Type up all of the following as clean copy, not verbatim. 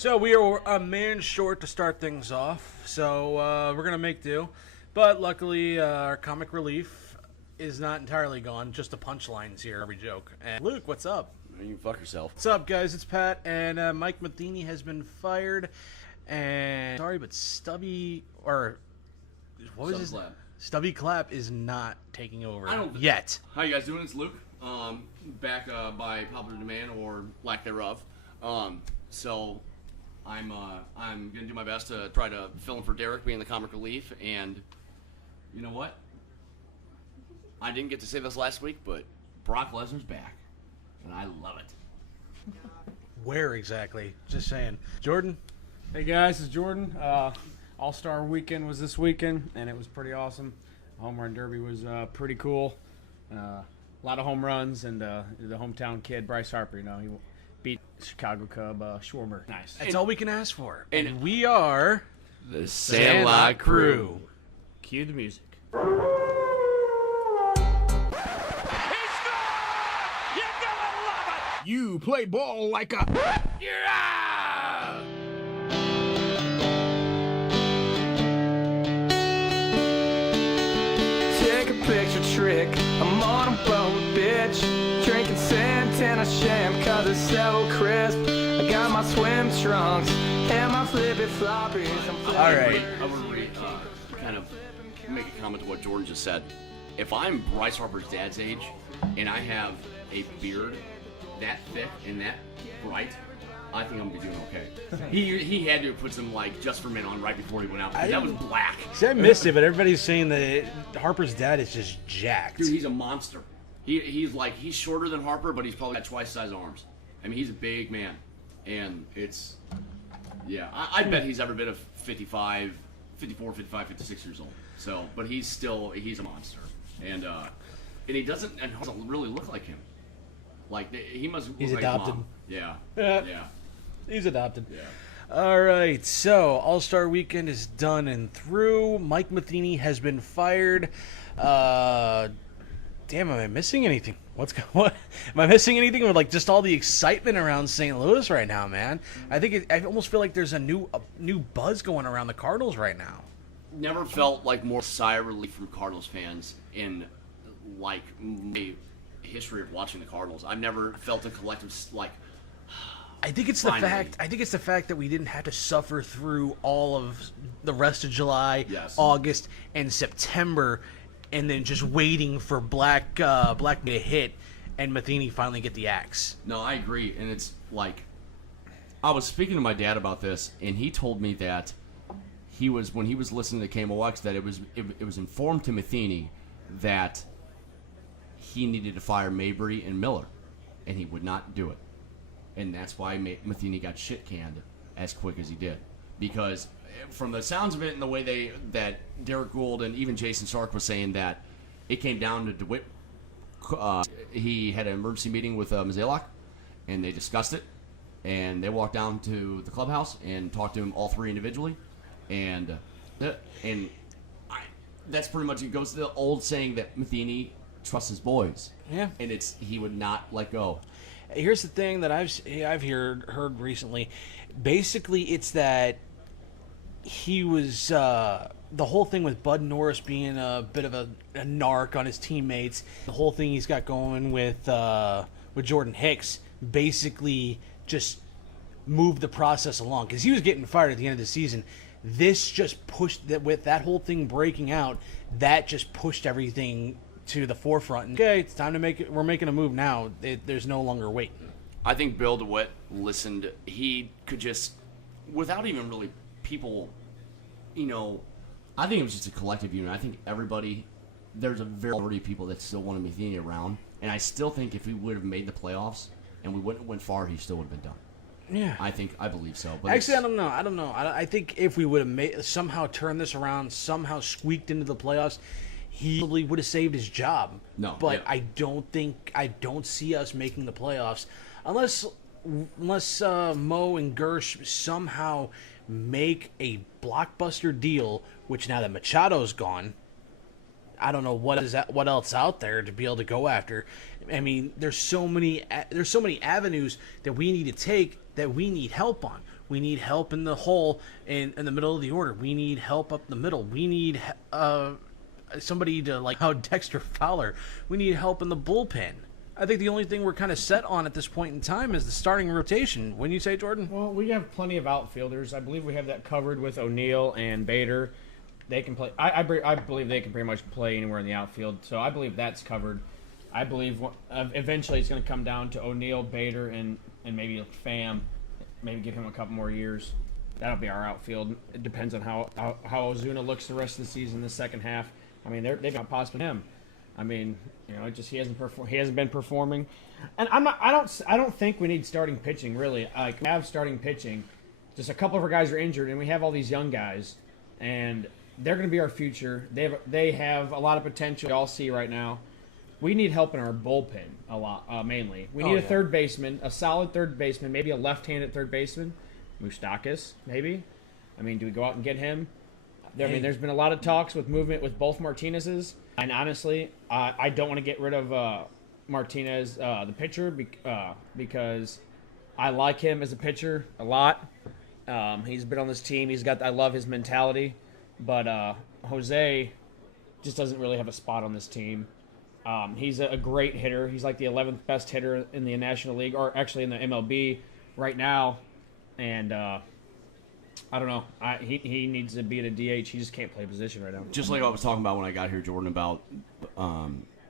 So we are a man short to start things off, so we're going to make do. But luckily, our comic relief is not entirely gone, just the punchlines here, every joke. And Luke, what's up? You fuck yourself. What's up, guys? It's Pat, and Mike Matheny has been fired. And sorry, but Stubby, or what was his name? Stubby Clapp is not taking over yet. How you guys doing? It's Luke. Back by popular demand or lack thereof. So I'm gonna do my best to try to fill in for Derek being the comic relief. And you know what? I didn't get to say this last week, but Brock Lesnar's back, and I love it. Where exactly? Just saying. Jordan? Hey guys, it's Jordan. All-Star Weekend was this weekend, and it was pretty awesome. Home Run Derby was pretty cool. A lot of home runs, and the hometown kid, Bryce Harper, he beat Chicago Cub Schwarber. Nice. That's all we can ask for. And we are the SANDLOT Crew. Cue the music. You play ball like a... Yeah! Take a picture trick, I'm on a boat, bitch. Drinking Santana sham, cause it's so crisp. I got my swim trunks and my flippy floppies. All right. I would kind of make a comment to what Jordan just said. If I'm Bryce Harper's dad's age and I have a beard that thick and that bright, I think I'm gonna be doing okay. He had to put some Just for Men on right before he went out. That was black. See, I missed it, but everybody's saying that Harper's dad is just jacked. Dude, he's a monster. He's shorter than Harper, but he's probably got twice the size arms. I mean, he's a big man, and it's I bet he's every bit of 54, 55, 56 years old. So, but he's a monster, and he doesn't really look like him. He must look He's like adopted. His mom. Yeah. He's adopted. Yeah. All right, so All-Star Weekend is done and through. Mike Matheny has been fired. Damn, am I missing anything? What am I missing anything with just all the excitement around St. Louis right now, man? I almost feel like there's a new buzz going around the Cardinals right now. Never felt like more sigh of relief from Cardinals fans in my history of watching the Cardinals. I've never felt a collective I think it's the fact that we didn't have to suffer through all of the rest of July, August, and September, and then just waiting for Black to hit and Matheny finally get the axe. No, I agree, and it's I was speaking to my dad about this, and he told me that when he was listening to KMOX, that it was informed to Matheny that he needed to fire Mabry and Miller, and he would not do it. And that's why Matheny got shit canned as quick as he did. Because from the sounds of it and the way that Derek Gould and even Jason Stark was saying that it came down to DeWitt. He had an emergency meeting with Mazalak, and they discussed it. And they walked down to the clubhouse and talked to him all three individually. And that's pretty much, it goes to the old saying that Matheny trusts his boys. Yeah. And he would not let go. Here's the thing that I've heard recently. Basically, it's that he was the whole thing with Bud Norris being a bit of a narc on his teammates. The whole thing he's got going with Jordan Hicks basically just moved the process along because he was getting fired at the end of the season. This just pushed that with that whole thing breaking out. That just pushed everything to the forefront. And, okay, it's time to make it. We're making a move now. There's no longer wait. I think Bill DeWitt listened. He could just, without even really people, I think it was just a collective unit. I think there's a very majority of people that still want Matheny around. And I still think if we would have made the playoffs and we wouldn't have went far, he still would have been done. Yeah. I believe so. But actually, I don't know. I think if we would have somehow turned this around, somehow squeaked into the playoffs, he probably would have saved his job. No, but yeah. I don't see us making the playoffs unless Mo and Gersh somehow make a blockbuster deal. Which now that Machado's gone, I don't know what else out there to be able to go after. I mean, there's so many avenues that we need to take that we need help on. We need help in the hole in the middle of the order. We need help up the middle. We need somebody to, like how Dexter Fowler. We need help in the bullpen. I think the only thing we're kind of set on at this point in time is the starting rotation. Wouldn't you say, Jordan? Well, we have plenty of outfielders. I believe we have that covered with O'Neill and Bader. They can play. I believe they can pretty much play anywhere in the outfield. So I believe that's covered. I believe eventually it's going to come down to O'Neill, Bader, and maybe Pham. Maybe give him a couple more years. That'll be our outfield. It depends on how Ozuna looks the rest of the season, the second half. I mean, they've got possibly him. I mean, it just he hasn't been performing, and I don't think we need starting pitching really. Like we have starting pitching, just a couple of our guys are injured, and we have all these young guys, and they're going to be our future. They have a lot of potential. We all see right now. We need help in our bullpen a lot, mainly. We need a third baseman, a solid third baseman, maybe a left-handed third baseman, Moustakas, maybe. I mean, do we go out and get him? I mean, there's been a lot of talks with movement with both Martinez's. And honestly, I don't want to get rid of Martinez, the pitcher, because I like him as a pitcher a lot. He's been on this team. I love his mentality. But Jose just doesn't really have a spot on this team. He's a great hitter. He's like the 11th best hitter in the National League, or actually in the MLB right now. And I don't know. He needs to be at a DH. He just can't play position right now. Just like I was talking about when I got here, Jordan, about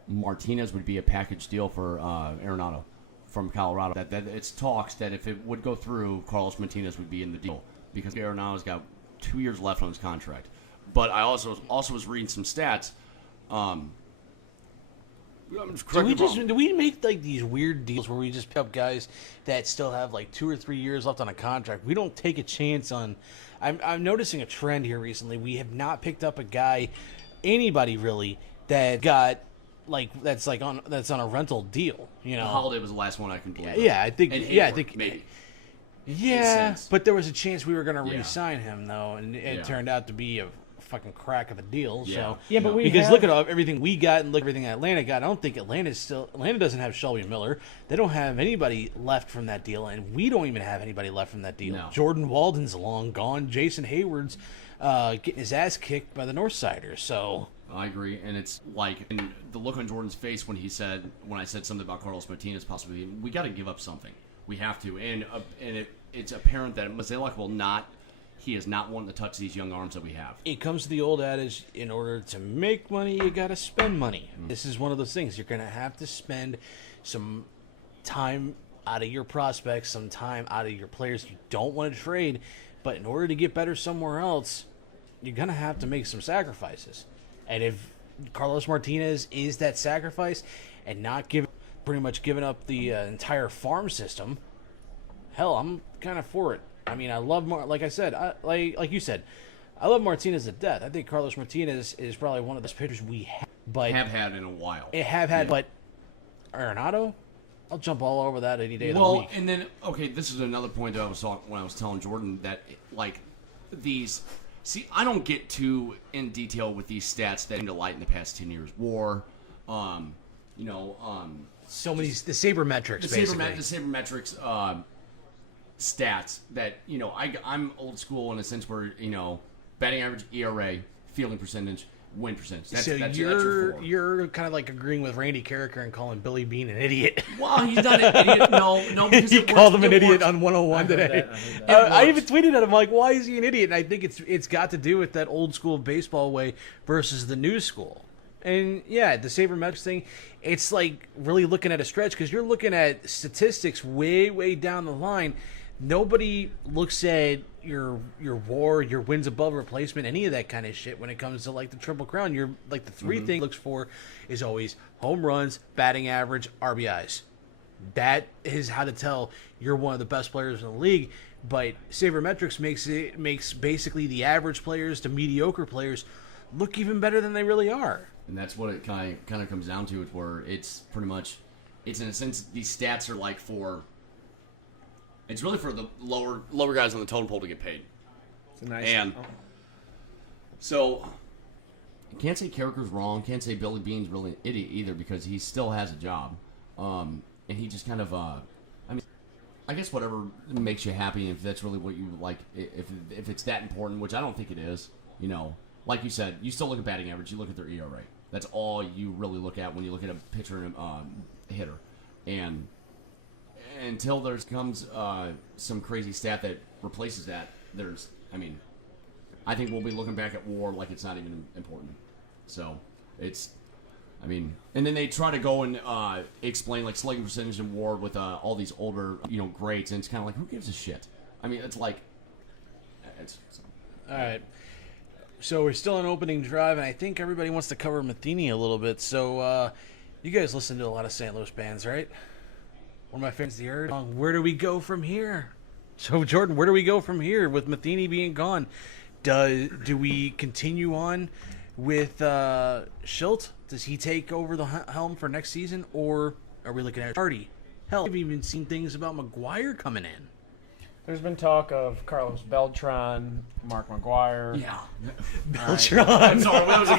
Martinez would be a package deal for Arenado from Colorado. That it's talks that if it would go through, Carlos Martinez would be in the deal because Arenado's got 2 years left on his contract. But I also was reading some stats. Do we make like these weird deals where we just pick up guys that still have like 2 or 3 years left on a contract? We don't take a chance on. I'm noticing a trend here recently. We have not picked up a guy, anybody really, that got that's on a rental deal. Holiday was the last one I can believe. Yeah, I think. I think maybe. Yeah, but there was a chance we were going to re-sign him though, and it turned out to be a fucking crack of a deal. Yeah. So but look at everything we got and look at everything Atlanta got. I don't think Atlanta doesn't have Shelby Miller. They don't have anybody left from that deal, and we don't even have anybody left from that deal. No. Jordan Walden's long gone. Jason Hayward's getting his ass kicked by the Northsiders. So I agree, and it's like and the look on Jordan's face when I said something about Carlos Martinez possibly. We got to give up something. We have to, and it's apparent that Mozeliak he is not wanting to touch these young arms that we have. It comes to the old adage, in order to make money, you got to spend money. Mm-hmm. This is one of those things. You're going to have to spend some time out of your prospects, some time out of your players you don't want to trade. But in order to get better somewhere else, you're going to have to make some sacrifices. And if Carlos Martinez is that sacrifice and not pretty much giving up the entire farm system, hell, I'm kind of for it. I mean, I love like I said, like you said, I love Martinez to death. I think Carlos Martinez is probably one of the best pitchers we have had in a while. But Arenado, I'll jump all over that any day of the week. And then this is another point that I was talking when I was telling Jordan that these. See, I don't get too in detail with these stats that came to light in the past 10 years. WAR, so many the sabermetrics, basically. The sabermetrics. Stats that I'm old school in a sense where batting average, ERA, fielding percentage, win percentage. That's you're kind of like agreeing with Randy Carricker and calling Billy Bean an idiot. Well, he's not an idiot. No, because he called him an idiot on 101 today. I I even tweeted at him like, "Why is he an idiot?" And I think it's got to do with that old school baseball way versus the new school. And yeah, the sabermetrics thing, it's like really looking at a stretch because you're looking at statistics way down the line. Nobody looks at your WAR, your wins above replacement, any of that kind of shit when it comes to like the Triple Crown. You're like the three things looks for is always home runs, batting average, RBIs. That is how to tell you're one of the best players in the league. But sabermetrics makes basically the average players to mediocre players look even better than they really are. And that's what it kind of comes down to, is where it's pretty much, it's in a sense these stats are like for. It's really for the lower guys on the totem pole to get paid. It's a nice. And so, can't say Carricker's wrong. Can't say Billy Bean's really an idiot either because he still has a job. And he just kind of, I guess whatever makes you happy, if that's really what you like, if it's that important, which I don't think it is, you know, like you said, you still look at batting average, you look at their ERA. That's all you really look at when you look at a pitcher and a hitter. And until there comes some crazy stat that replaces that, I think we'll be looking back at WAR like it's not even important. So and then they try to go and explain like slugging percentage in WAR with all these older, greats, and it's kind of like, who gives a shit? I mean, it's like, All right. So we're still in opening drive, and I think everybody wants to cover Matheny a little bit. So you guys listen to a lot of St. Louis bands, right? One of my fans heard, where do we go from here? So, Jordan, where do we go from here with Matheny being gone? Do we continue on with Schilt? Does he take over the helm for next season, or are we looking at Hardy? Hell, I've even seen things about McGuire coming in. There's been talk of Carlos Beltran, Mark McGuire. yeah. Beltran. I'm sorry, that was a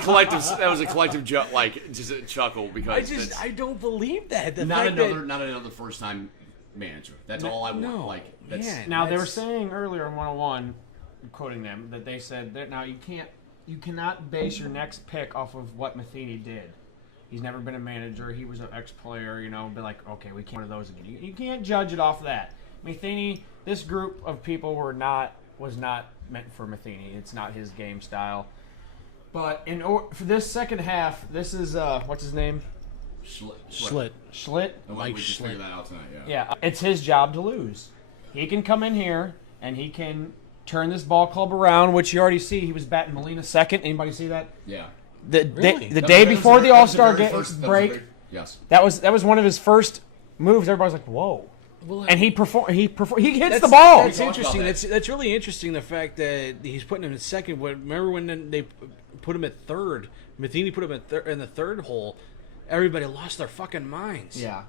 collective just a chuckle because I don't believe that. not another first time manager. That's all I want. No, That's man. Now they were saying earlier in 101, quoting them, that they said that now you cannot base your next pick off of what Matheny did. He's never been a manager. He was an ex-player. Be like, okay, we can't do those again. You can't judge it off of that. Matheny, this group of people was not meant for Matheny. It's not his game style. But for this second half, this is what's his name? Schlitt. Mike Schlitt. figure that out tonight. Yeah, it's his job to lose. He can come in here and he can turn this ball club around, which you already see. He was batting Molina second. Anybody see that? Yeah. The Really? day before the All-Star break, Yes. that was one of his first moves. Everybody's like, "Whoa!" Well, And he hits the ball. That's interesting. that. That's really interesting. The fact that he's putting him in second. Remember when they put him at third? Matheny put him in the third hole. Everybody lost their fucking minds. Yeah.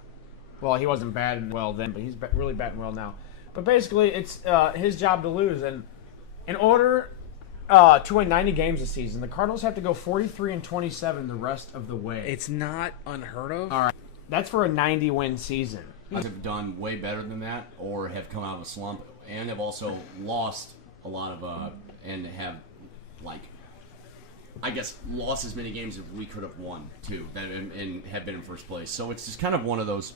Well, he wasn't batting well then, but he's really batting well now. But basically, it's his job to lose. And in order to win 90 games this season, the Cardinals have to go 43-27 the rest of the way. It's not unheard of. All right. That's for a 90-win season. Have done way better than that, or have come out of a slump, and have also lost a lot of, and have, lost as many games as we could have won, too, and have been in first place. So it's just kind of one of those,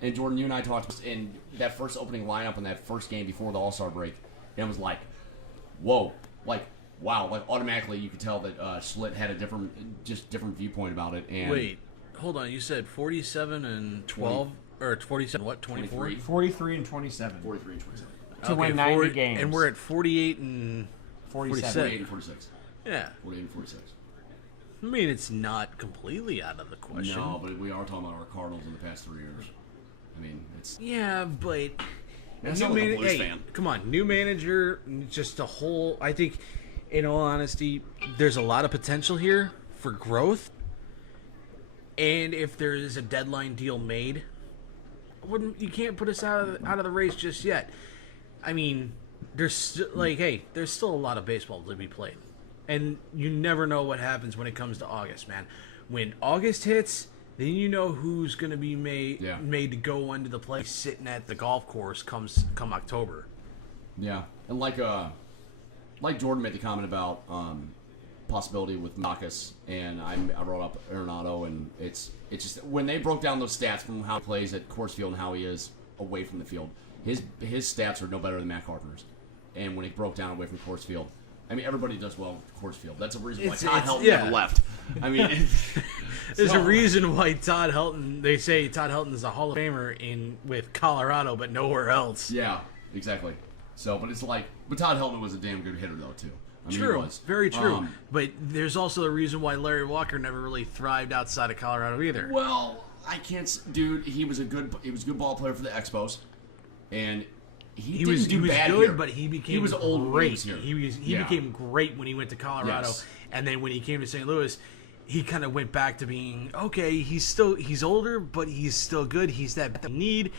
and Jordan, you and I talked in that first opening lineup in that first game before the All-Star break, and it was like, whoa, wow, automatically you could tell that Schlitt had a different viewpoint about it. And Wait, hold on. You said 47 and 12, or 47? What? 24. 43-27 43 and 27. to win 90 games. and we're at 48 and 47. 48 and 46. Yeah. 48 and 46. I mean, it's not completely out of the question. No, but we are talking about our Cardinals in the past 3 years. I mean, it's... Yeah, but That's not like a Blues fan. come on, new manager, just a whole. I think, in all honesty, there's a lot of potential here for growth. And if there is a deadline deal made, you can't put us out of the race just yet. I mean, there's still a lot of baseball to be played, and you never know what happens when it comes to August, man. When August hits, then you know who's going to be made to go into the play sitting at the golf course come October. Yeah, and like Jordan made the comment about possibility with Marcus, and I wrote up Arenado, and it's just when they broke down those stats from how he plays at Coors Field and how he is away from the field, his stats are no better than Matt Carpenter's. And when he broke down away from Coors Field, I mean, everybody does well with Coors Field. That's a reason why Todd Helton never left. I mean, there's a reason why Todd Helton. They say Todd Helton is a Hall of Famer with Colorado, but nowhere else. Yeah, exactly. So, but Todd Helton was a damn good hitter though too. I mean, True, he was. very true. But there's also a reason why Larry Walker never really thrived outside of Colorado either. Well, I can't, dude. He was a good ball player for the Expos, and he was bad good, here. but he became he was old great. here. He became great when he went to Colorado, Yes. and then when he came to St. Louis, he kind of went back to being okay. He's older, but he's still good. He's that need.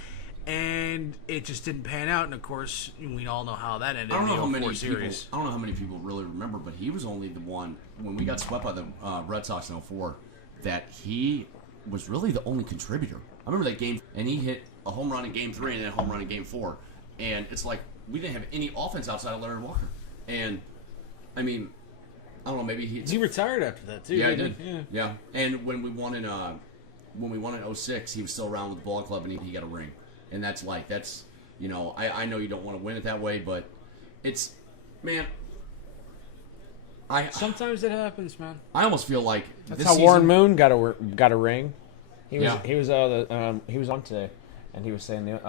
And it just didn't pan out, and of course, we all know how that ended. I don't know in how the many 04 series. I don't know how many people really remember, but he was only the one when we got swept by the Red Sox in 04 that he was really the only contributor. I remember that game, and he hit a home run in Game 3 and then a home run in Game 4. And it's like, we didn't have any offense outside of Larry Walker. And, I mean, I don't know, maybe he retired after that, too. Yeah, he did. Yeah. And when we won in 06, he was still around with the ball club, and he got a ring. And that's, you know, I know you don't want to win it that way, but it's, man... Sometimes it happens, man. I almost feel like that's how Warren Moon got a ring. He was on today, and he was saying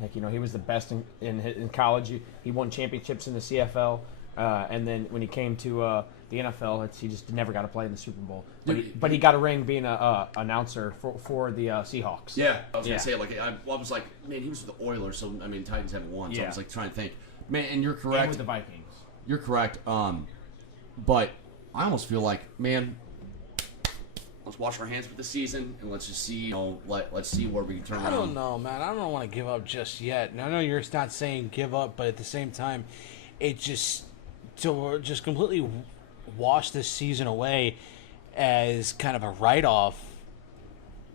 like, you know, he was the best in college. He won championships in the CFL, and then when he came to the NFL, he just never got to play in the Super Bowl. But he got a ring being a announcer for the Seahawks. Yeah, I was gonna say, like, I was like, man, he was with the Oilers, so I mean, Titans haven't won, so I was like trying to think, man, and you're correct. And with the Vikings, you're correct. But I almost feel like, man, let's wash our hands with the season and let's just see, you know, let's see where we can turn around. I don't know, man. I don't want to give up just yet. And I know you're not saying give up, but at the same time, it just to just completely wash this season away as kind of a write-off.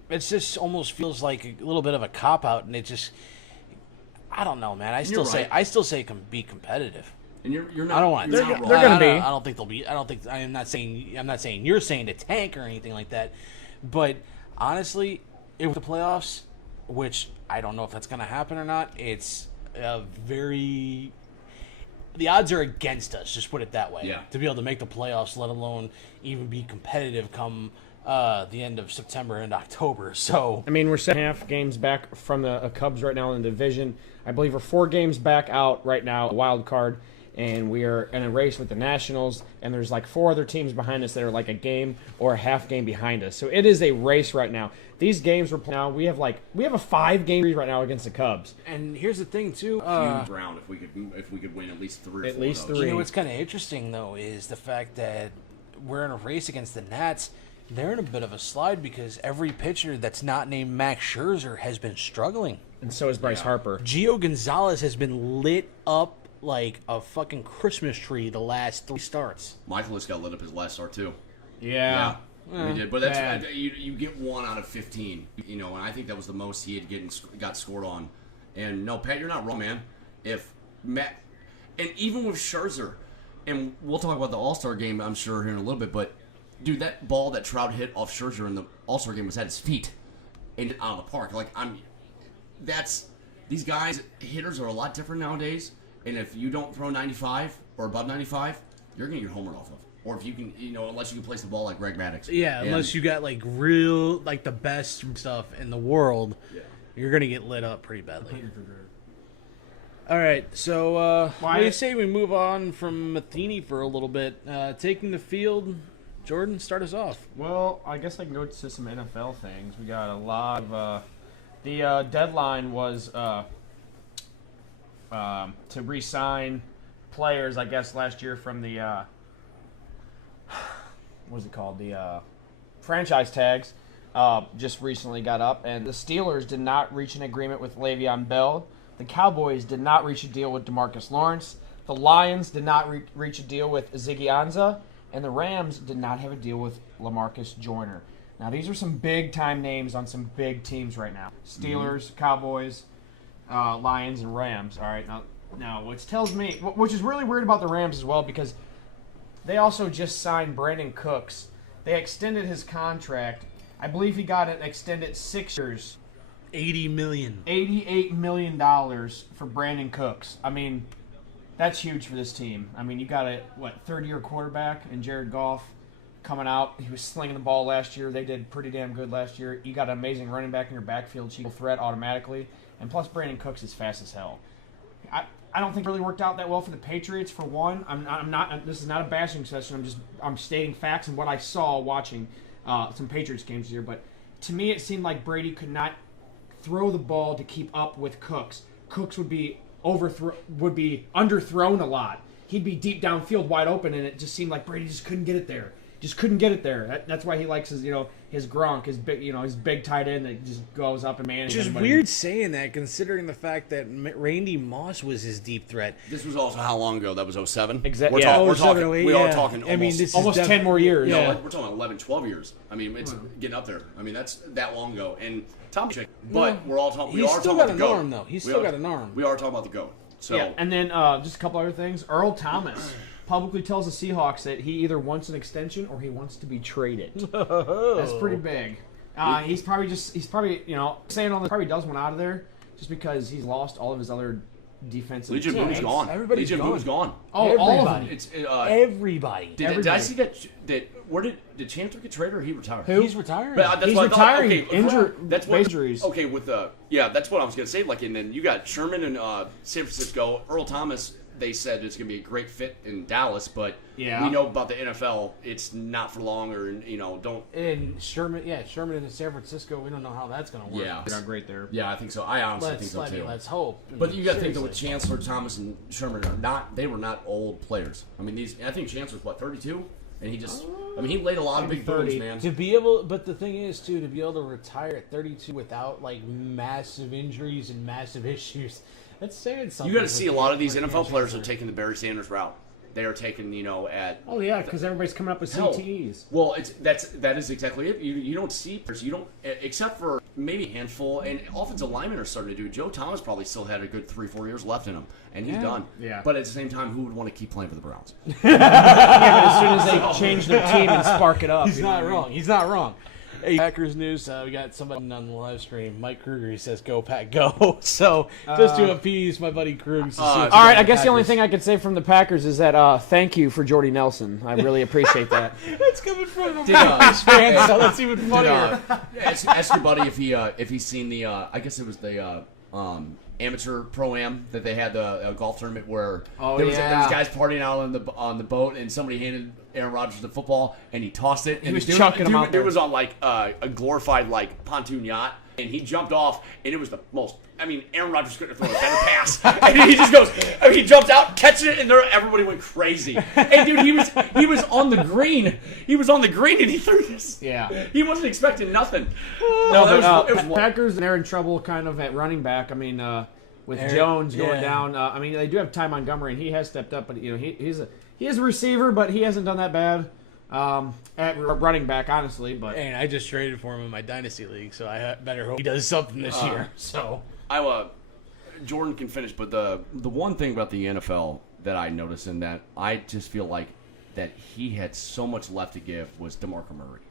It just almost feels like a little bit of a cop-out, and it just, I don't know, man. I still say it can be competitive. And you're not. I don't want. They're going to be. I don't think they'll be. I don't think. I'm not saying you're saying to tank or anything like that. But honestly, with the playoffs, which I don't know if that's going to happen or not, it's a very. The odds are against us. Just put it that way. Yeah. To be able to make the playoffs, let alone even be competitive, come the end of September and October. So I mean, we're 7.5 games back from the Cubs right now in the division. I believe we're 4 games back out right now, wild card. And we are in a race with the Nationals, and there's like 4 other teams behind us that are like a game or a half game behind us. So it is a race right now. These games we're playing now, we have a 5-game series right now against the Cubs. And here's the thing too, huge round if we could win at least 3 or 4 of those. You know what's kind of interesting though is the fact that we're in a race against the Nats. They're in a bit of a slide because every pitcher that's not named Max Scherzer has been struggling. And so is Bryce Harper. Gio Gonzalez has been lit up like a fucking Christmas tree the last 3 starts. Michaelis got lit up his last start too. Yeah. He did, but that's you get 1 out of 15, you know, and I think that was the most he had got scored on. And no, Pat, you're not wrong, man. If Matt, and even with Scherzer, and we'll talk about the All-Star game, I'm sure here in a little bit, but dude, that ball that Trout hit off Scherzer in the All-Star game was at his feet and out of the park. Like these guys, hitters are a lot different nowadays. And if you don't throw 95 or above 95, you're going to get your homer off of. Or if you can, you know, unless you can place the ball like Greg Maddux. Yeah, unless you got like real, like the best stuff in the world, you're going to get lit up pretty badly. All right, so what do you say we move on from Matheny for a little bit? Taking the field, Jordan, start us off. Well, I guess I can go to some NFL things. We got a lot of the deadline was to re-sign players, I guess, last year from the what was it called? The franchise tags just recently got up, and the Steelers did not reach an agreement with Le'Veon Bell. The Cowboys did not reach a deal with DeMarcus Lawrence. The Lions did not reach a deal with Ziggy Ansah, and the Rams did not have a deal with LaMarcus Joyner. Now, these are some big-time names on some big teams right now. Steelers, Cowboys, Lions, and Rams. All right, now, which tells me, which is really weird about the Rams as well, because they also just signed Brandon Cooks. They extended his contract. I believe he got it extended 6 years. $80 million. $88 million for Brandon Cooks. I mean, that's huge for this team. I mean, you got a, third-year quarterback in Jared Goff coming out. He was slinging the ball last year. They did pretty damn good last year. You got an amazing running back in your backfield. She will threat automatically. And plus, Brandon Cooks is fast as hell. I don't think it really worked out that well for the Patriots, for one. I'm not. This is not a bashing session. I'm stating facts and what I saw watching some Patriots games this year. But to me, it seemed like Brady could not throw the ball to keep up with Cooks. Cooks would be underthrown a lot. He'd be deep downfield, wide open, and it just seemed like Brady just couldn't get it there. just couldn't get it there. That's why he likes his Gronk, his big tight end that just goes up and manages. Which is weird saying that, considering the fact that Randy Moss was his deep threat. This was also how long ago? That was 07? Exactly. We're 07, talking. 08, We are yeah. talking. I mean, this is almost 10 more years. Yeah. We're talking 11, 12 years. I mean, it's getting up there. I mean, that's that long ago. And Tom, but we're all talking. He's still got about an the GOAT. arm, though. He's We still are- got an arm. We are talking about the GOAT. So Yeah, and then just a couple other things. Earl Thomas publicly tells the Seahawks that he either wants an extension or he wants to be traded. That's pretty big. He's probably saying all this. Probably does want out of there just because he's lost all of his other defensive. Legion teams. Boo's gone. Everybody's Legion gone. Boo's gone. Oh, all of them. Everybody. It's Everybody. Did I see that? Where did Chancellor get traded or he retired? Who? He's retiring. But, that's He's what I thought. retiring. Okay, that's what, Injuries. Okay, with that's what I was gonna say. Like, and then you got Sherman in San Francisco. Earl Thomas. They said it's gonna be a great fit in Dallas, but we know about the NFL. It's not for long, or don't. And Sherman in San Francisco, we don't know how that's going to work. Yeah, They're not great there. yeah, I think so. I honestly think so too. Let's hope. But you got to think that with Seriously. Chancellor, Thomas, and Sherman they were not old players. I mean, I think Chancellor's 32, and he laid a lot of big booms, 30. man. To be able, but the thing is, too, to be able to retire at 32 without like massive injuries and massive issues, that's saying something. You got to see a lot of these for NFL players are Chancellor. taking the Barry Sanders route. They are taking, at Oh yeah, because everybody's coming up with Hell, CTEs. Well, that is exactly it. You don't see except for maybe a handful, and offensive linemen are starting to do. Joe Thomas probably still had a good 3-4 years left in him, and he's done. Yeah. But at the same time, who would want to keep playing for the Browns? Yeah, but as soon as they change their team and spark it up, He's not wrong. He's not wrong. Hey, Packers news. We got somebody on the live stream. Mike Kruger. He says, "Go Pack, go!" So just to appease my buddy Krug. All right, I guess the only thing I could say from the Packers is that thank you for Jordy Nelson. I really appreciate that. that's coming from the Packers fans, so that's even funnier. Ask your buddy if he's seen the I guess it was the amateur pro-am that they had the golf tournament where there was guys partying out on the boat, and somebody handed Aaron Rodgers the football and he tossed it, and was chucking him out there. It was on like a glorified like pontoon yacht, and he jumped off, and it was the most. I mean, Aaron Rodgers couldn't have thrown a better pass, and he just goes. I mean, he jumped out, catching it, and everybody went crazy. And dude, he was on the green. He was on the green, and he threw this. Yeah. He wasn't expecting nothing. No, it but was Packers, they're in trouble kind of at running back. I mean, with Jones going down. I mean, they do have Ty Montgomery, and he has stepped up, but he is a receiver, but he hasn't done that bad at running back, honestly. But And I just traded for him in my dynasty league, so I better hope he does something this year. So Jordan can finish, but the one thing about the NFL that I noticed and that I just feel like that he had so much left to give was DeMarco Murray.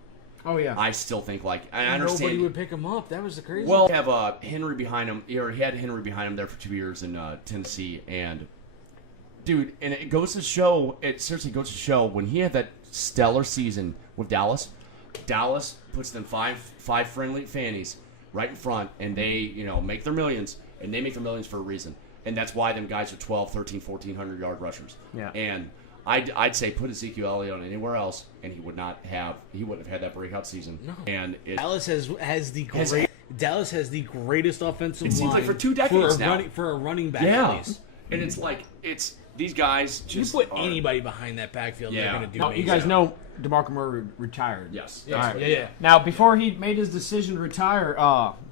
oh yeah, I still think I understand. nobody would pick him up. That was the crazy. Well, have Henry behind him, or he had Henry behind him there for 2 years in Tennessee, and dude, and it seriously goes to show when he had that stellar season with Dallas puts them five friendly fannies right in front, and they make their millions, and they make their millions for a reason, and that's why them guys are 12, 13, 1,400 yard rushers. Yeah. And I'd say put Ezekiel Elliott on anywhere else, and he wouldn't have had that breakout season. No. And Dallas has the greatest offensive It seems line like for 2 decades now. for a running back. yeah, At least. and it's these guys You just put are- anybody behind that backfield, Yeah. they're going to do no, amazing. you guys know DeMarco Murray retired. Yes. Yeah. Now, before he made his decision to retire,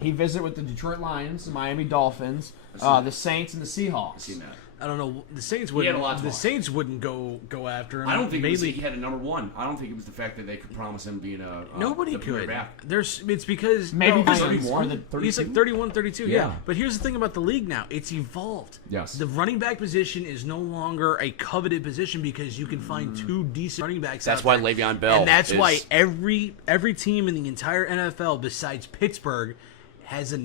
he visited with the Detroit Lions, the Miami Dolphins, the Saints, and the Seahawks. Seen that. I don't know. The Saints He had wouldn't. a lot to The watch. Saints wouldn't go after him. I don't think mainly he had a number one. I don't think it was the fact that they could promise him being nobody the premier could. back. It's because Maybe no, Lions or the he's 32? like 31, 32. Yeah. Yeah. But here's the thing about the league now. It's evolved. Yes. The running back position is no longer a coveted position because you can find two decent running backs. That's out why there. Le'Veon Bell And that's is- why every team in the entire NFL besides Pittsburgh has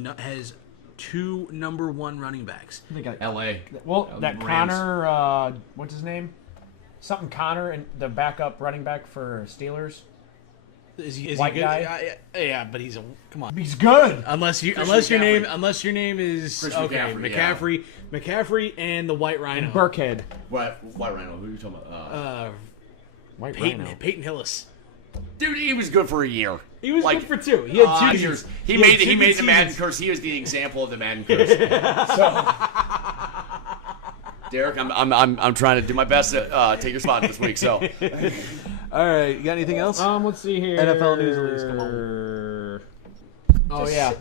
two number one running backs. They got L.A. Well, that Rams. Connor, what's his name? Something Connor, and the backup running back for Steelers. Is White he good? guy? Yeah, but come on. He's good. Unless your McCaffrey. name is Christian okay, McCaffrey, McCaffrey and the White Rhino. Burkhead. What? White Rhino? Who are you talking about? White Peyton Rhino. Hillis. Dude, he was good for a year. He was Like, good for two. He had 2 years. He had made two the good Madden seasons. curse. He was the example of the Madden curse. Derek, I'm trying to do my best to take your spot this week. So, All right, you got anything else? Let's see here. NFL news release, come on. Oh yeah.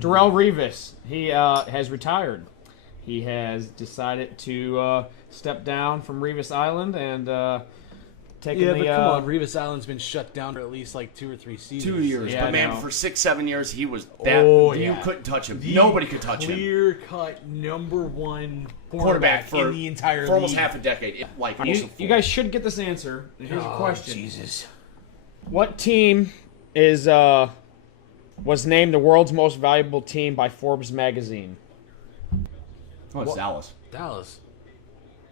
Darrelle Revis. He has retired. He has decided to step down from Revis Island and take Yeah, the. but come on, Revis Island's been shut down for at least like 2 or 3 seasons. 2 years. Yeah, but, man, I know. for 6-7 years, he was that. Oh, you yeah. couldn't touch him. Nobody could touch him. Clear-cut #1 Quarterback in the entire for almost league. half a decade. Like almost a You full. guys should get this answer. Here's a question. Jesus. What team is was named the world's most valuable team by Forbes magazine? Oh, it's Dallas. Dallas.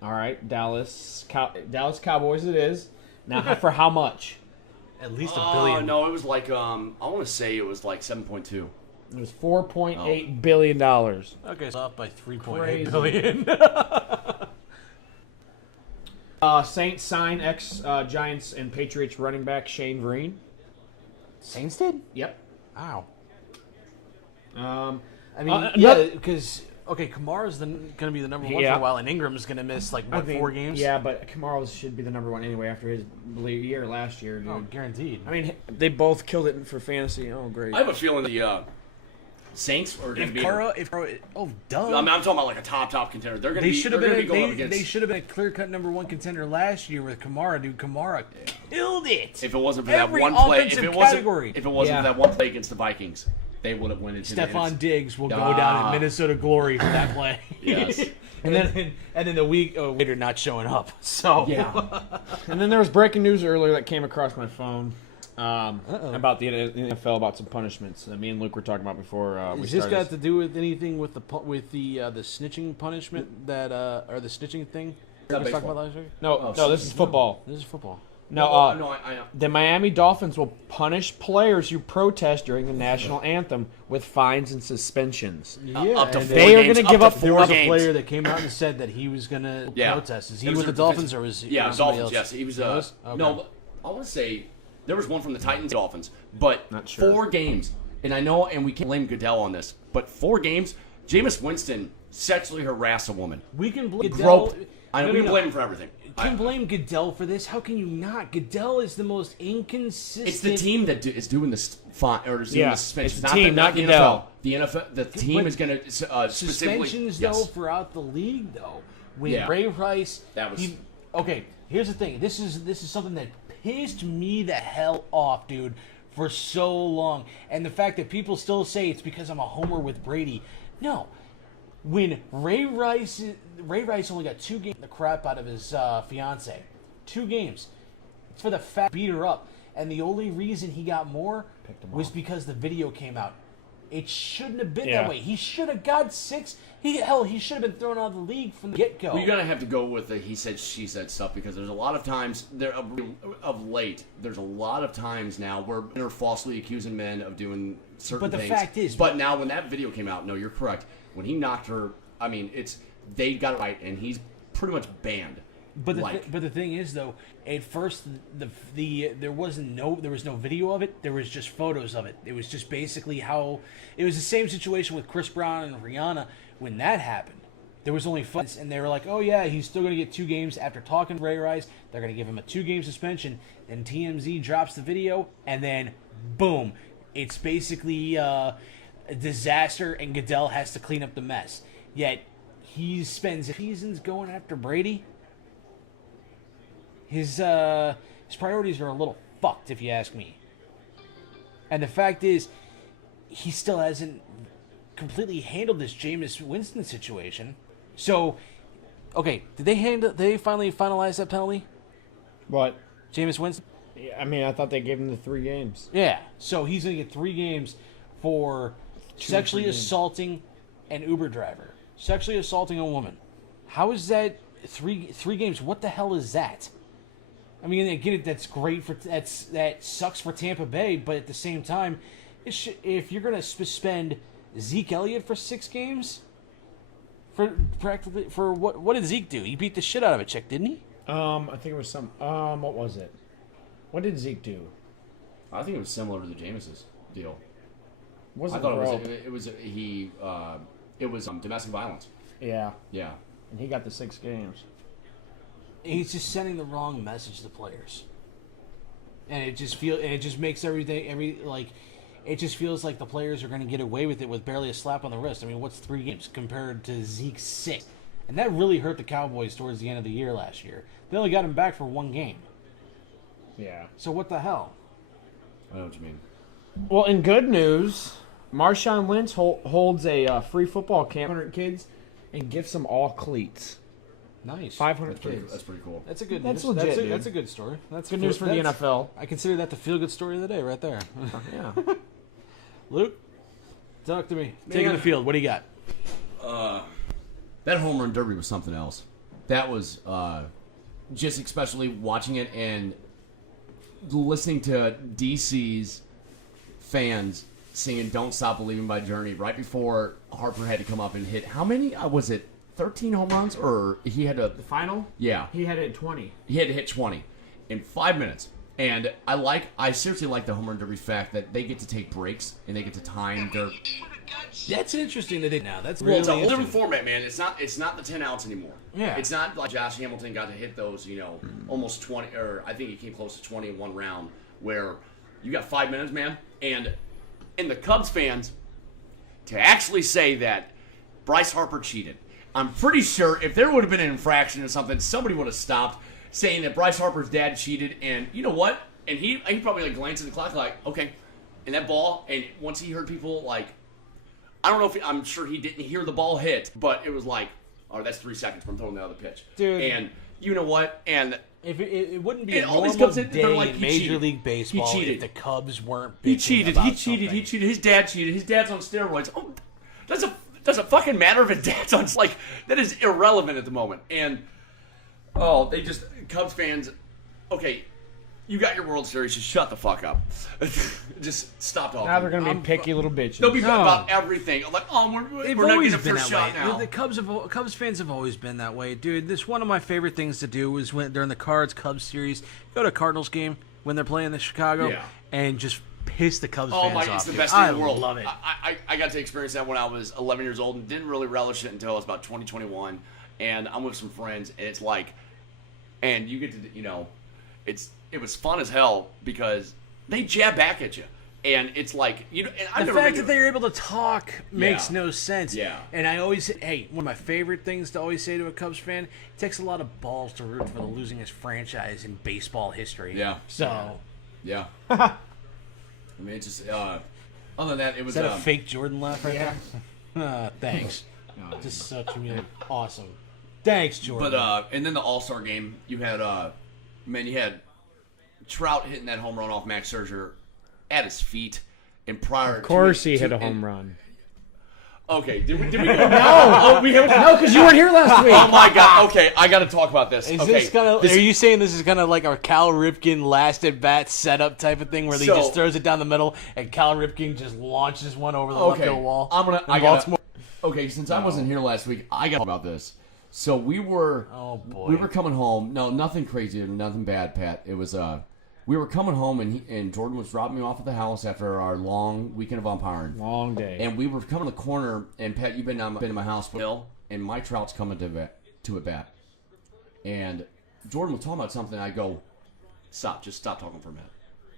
All right, Dallas Cowboys. It is now for how much? At least Oh, $1 billion. no, it was like, I want to say it was like 7.2. It was $4.8 billion. Okay, so off by Crazy. $3.8 billion. Saints sign ex-Giants and Patriots running back Shane Vereen. Saints did? Yep. Wow. Um, I mean, another- because Kamara's going to be the number 1 Yeah. for a while, and Ingram's going to miss like what, 4 games? Yeah, but Kamara should be the number 1 anyway after his year last year, dude. Oh, guaranteed. I mean, they both killed it for fantasy. Oh, great. I have a feeling the Saints are going to be. duh. I'm talking about like a top contender. They're going to They be. should They're have going been. to be going up against. They should have been a clear-cut #1 contender last year with Kamara. Dude, Kamara killed it. If it wasn't for Every that one play, offensive category. if it wasn't for that one play against the Vikings, they would have won into Stephon Diggs will go Ah. down in Minnesota glory for that play. Yes. and then the week later not showing up. So Yeah. And then there was breaking news earlier that came across my phone about the NFL, about some punishments that me and Luke were talking about before we Has this started. got to do with anything with the snitching punishment that or the snitching thing? We talked baseball. about last week. No, this is football. This is football. No, no, I know. the Miami Dolphins will punish players who protest during the national anthem with fines and suspensions. Up to and 4 they are games. gonna give to up- There 4 was a games. player that came out and said that he was going to Yeah. protest. Is he It was with the a- Dolphins or was he? Yeah, was somebody Dolphins. else? Yes, he was. Was? Okay. No, but I want to say there was one from the Titans, Dolphins, but Not sure. 4 games. And I know, and we can't blame Goodell on this, but 4 games. Jameis Winston sexually harassed a woman. We can blame Groped. Goodell. I know No, we no, can no. blame him for everything. Can blame Goodell for this? How can you not? Goodell is the most inconsistent. It's the team that is doing this fine or is doing Yeah, the suspension. it's the team, not the Goodell. NFL. The NFL, the team But is going to specifically. suspensions Yes. though throughout the league though. When Yeah. Ray Rice, That was- okay. Here's the thing. This is something that pissed me the hell off, dude, for so long. And the fact that people still say it's because I'm a homer with Brady. No. When Ray Rice only got 2 games, the crap out of his fiance, 2 games. It's for the fact beat her up, and the only reason he got more was because the video came out. It shouldn't have been Yeah. that way. He should have got 6. He should have been thrown out of the league from the get-go. Well, you're gonna have to go with the he said she said stuff because there's a lot of times there of late. There's a lot of times now where men are falsely accusing men of doing certain But the things. fact is- but now when that video came out, no, you're correct. When he knocked her, I mean, they got it right, and he's pretty much banned. But the thing is though, at first there was no video of it. There was just photos of it. It was just basically how it was the same situation with Chris Brown and Rihanna when that happened. There was only photos, and they were like, "Oh yeah, he's still going to get 2 games." After talking to Ray Rice, they're going to give him a 2-game suspension. Then TMZ drops the video, and then boom, it's basically a disaster, and Goodell has to clean up the mess. Yet he spends seasons going after Brady. His priorities are a little fucked, if you ask me. And the fact is, he still hasn't completely handled this Jameis Winston situation. So, okay, did they finally finalize that penalty? What? Jameis Winston? Yeah, I mean, I thought they gave him the 3 games. Yeah. So he's going to get 3 games for sexually assaulting an Uber driver. Sexually assaulting a woman. How is that 3 games? What the hell is that? I mean, I get it. That's great that sucks for Tampa Bay, but at the same time, if you're going to suspend Zeke Elliott for 6 games, for what did Zeke do? He beat the shit out of a chick, didn't he? I think it was some. What was it? What did Zeke do? I think it was similar to the Jameis's deal. Was I it thought Rob? it was domestic violence. Yeah, Yeah. and he got the 6 games. he's just sending the wrong message to players. And it just makes it just feels like the players are going to get away with it with barely a slap on the wrist. I mean, what's 3 games compared to Zeke's 6? And that really hurt the Cowboys towards the end of the year last year. They only got him back for 1 game. Yeah. So what the hell? I know what you mean. Well, in good news, Marshawn Lynch holds a free football camp, 100 kids, and gifts them all cleats. Nice. 500 kids. That's pretty cool. That's a good That's news. legit, dude. That's a good story. That's Good news for the NFL. I consider that the feel-good story of the day right there. Yeah. Luke, talk to me. Taking the field. What do you got? That home run derby was something else. That was just especially watching it and listening to DC's fans singing "Don't Stop Believing" by Journey right before Harper had to come up and hit. How many was it? 13 home runs, or he had to? The final? Yeah, He had it at 20. he had to hit 20 in 5 minutes. And I seriously like the home run derby fact that they get to take breaks and they get to time their. That's interesting that they now. That's Well, really it's a whole different interesting. format, man. It's not the 10 outs anymore. Yeah. It's not like Josh Hamilton got to hit those, almost 20, or I think he came close to 20 in one round, where you got 5 minutes, man. And the Cubs fans, to actually say that Bryce Harper cheated, I'm pretty sure if there would have been an infraction or something, somebody would have stopped saying that Bryce Harper's dad cheated. And you know what? And he probably glanced at the clock like, okay. And that ball, and once he heard people I don't know if I'm sure he didn't hear the ball hit, but it was like, oh, that's 3 seconds from throwing the other pitch. Dude. And you know what? And If it wouldn't be And a all these normal Cubs, they're day like, in he Major cheated. League Baseball He cheated. if the Cubs weren't he bitching cheated. about He cheated. something. He cheated. His dad cheated. His dad's on steroids. Oh, does it fucking matter if his dad's on? That is irrelevant at the moment. And they just Cubs fans. Okay, you got your World Series. Just shut the fuck up. Just stop talking. Now they're going to be picky little bitches. They'll be No. about everything. Like, They've we're not always getting a been first that shot way. now. The Cubs fans have always been that way, dude. This one of my favorite things to do is when during the Cubs series, go to a Cardinals game when they're playing the Chicago, Yeah. and just piss the Cubs Oh fans my! off. It's the dude. best thing I in the world. love it. I got to experience that when I was 11 years old and didn't really relish it until I was about 2021. And I'm with some friends, and it's like, and you get to it was fun as hell because they jab back at you, and it's like and I've The never fact been that they're able to talk makes Yeah. no sense. Yeah. And I always one of my favorite things to always say to a Cubs fan, it takes a lot of balls to root for the losingest franchise in baseball history. Yeah. So Yeah. I mean, it's just other than that, it was is that a fake Jordan laugh right Yeah. there? Thanks. Just such awesome. Thanks, Jordan. But and then the All-Star game, you had you had Trout hitting that home run off Max Scherzer at his feet, and prior Of course to, he to- hit a and- home run. Okay, did we go? No, we haven't. No, because you weren't here last week. Oh my God! Okay, I got to talk about this. Is Okay, this kind of? Are you saying this is kind of like our Cal Ripken last at bat setup type of thing, where he So- just throws it down the middle and Cal Ripken just launches one over the left okay? field wall? I in gotta. Baltimore. Okay, since I wasn't here last week, I got to talk about this. So we were. Oh boy. We were coming home. No, nothing crazy, nothing bad, Pat. It was we were coming home, and Jordan was dropping me off at the house after our long weekend of umpiring. Long day. And we were coming to the corner, and Pat, you've been in my house, Bill, and my Trout's coming to a bat. And Jordan was talking about something. I go, just stop talking for a minute.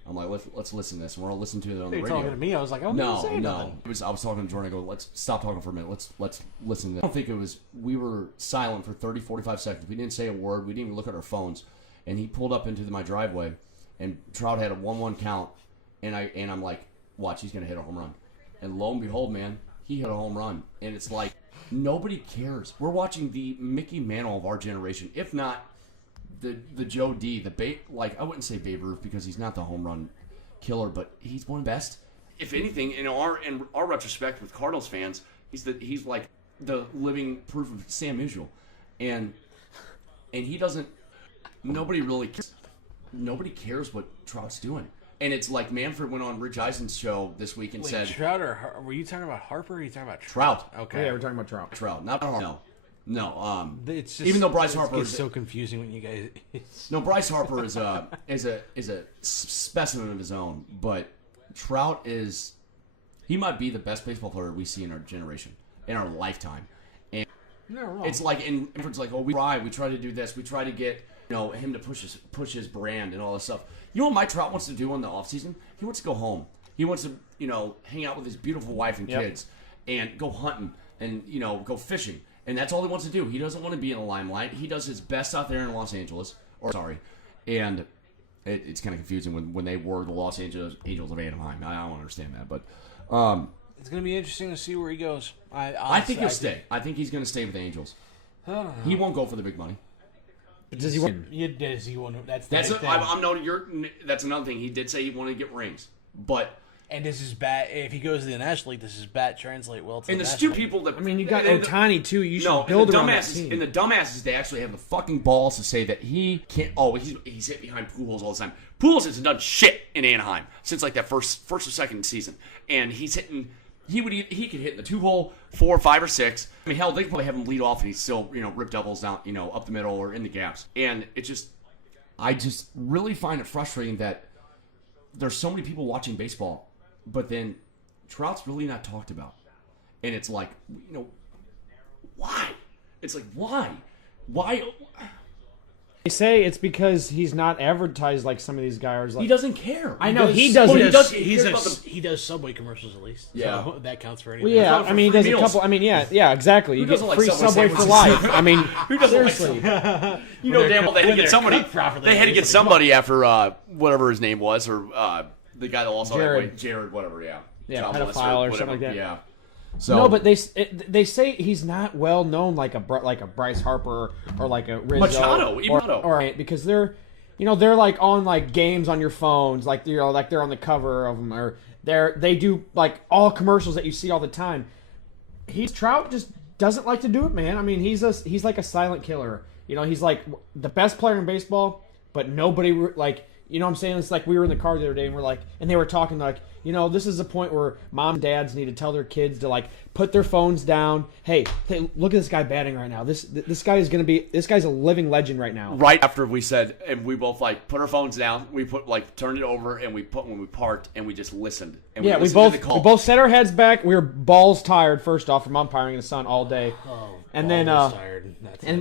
I'm like, let's listen to this. And we're all listening to it on the You're radio. talking to me. I was like, I wasn't saying nothing. I was talking to Jordan. I go, let's stop talking for a minute. Let's listen to this. I don't think it was. We were silent for 30, 45 seconds. We didn't say a word. We didn't even look at our phones. And he pulled up into my driveway, and Trout had a 1-1 count. And I'm like, watch, he's gonna hit a home run. And lo and behold, man, he hit a home run. And it's like nobody cares. We're watching the Mickey Mantle of our generation, if not the Joe D, I wouldn't say Babe Ruth because he's not the home run killer, but he's one of the best. If anything, in our retrospect with Cardinals fans, he's like the living proof of Sam Musial, and he doesn't. Nobody really cares. Nobody cares what Trout's doing, and it's like Manfred went on Rich Eisen's show this week and Wait, said Trout were you talking about Harper? Or were you talking about Trout. Okay. Yeah, we're talking about Trout. Trout, not Harper. No. It's just, even though Bryce Harper it's is so confusing when you guys. No, Bryce Harper is a specimen of his own, but Trout he might be the best baseball player we see in our generation, in our lifetime. And Not wrong. It's like, and it's like, oh, we try to do this, we try to get him to push his brand and all this stuff. You know what Mike Trout wants to do in the offseason? He wants to go home. He wants to hang out with his beautiful wife and kids and go hunting and go fishing. And that's all he wants to do. He doesn't want to be in the limelight. He does his best out there in Los Angeles. And it's kind of confusing when they were the Los Angeles Angels of Anaheim. I don't understand that, but it's going to be interesting to see where he goes. I think he'll stay. I think he's going to stay with the Angels. He won't go for the big money. Does he want? Does he want? That's I'm noting. That's another thing. He did say he wanted to get rings, but. And does his bat, if he goes to the National League, does his bat translate well to and the the National stupid League? people that... I mean, you got Ohtani, too. You should build around that team. And the dumbasses, they actually have the fucking balls to say that he can't... Oh, he's hit behind Pujols all the time. Pujols hasn't done shit in Anaheim since, like, that first or second season. And he's hitting... He could hit in the 2-hole, 4, 5, or 6. I mean, hell, they could probably have him lead off and he's still, rip doubles down, up the middle or in the gaps. And it just... I just really find it frustrating that there's so many people watching baseball, but then Trout's really not talked about. And it's like, why? It's like, why? Why? They say it's because he's not advertised like some of these guys. Like, He doesn't care. I know he doesn't. He does Subway commercials at least. Yeah. So that counts for anything. Well, yeah, for I mean, he free does a meals. couple. I mean, yeah, exactly. You get doesn't like free Subway Subway for sandwiches? life. I mean, Who doesn't seriously. like damn well they had to get somebody. They had to get somebody after whatever his name was, or the guy that lost all that weight, Jared, whatever. Yeah. Child molester, pedophile or something like that. Yeah. So No, but they say he's not well known like a Bryce Harper or like a Rizzo Machado, even Machado. or because they're they're like on like games on your phones, like like they're on the cover of them, or they do like all commercials that you see all the time. Trout just doesn't like to do it, man. I mean, he's like a silent killer. He's like the best player in baseball, but nobody like. You know what I'm saying? It's like we were in the car the other day and they were talking like, this is a point where mom and dads need to tell their kids to like put their phones down. Hey, look at this guy batting right now. This guy's a living legend right now. Right after we said, and we both like put our phones down, we put like turned it over and when we parked and we just listened. And we both set our heads back. We were balls tired first off from umpiring in the sun all day. And then, tired.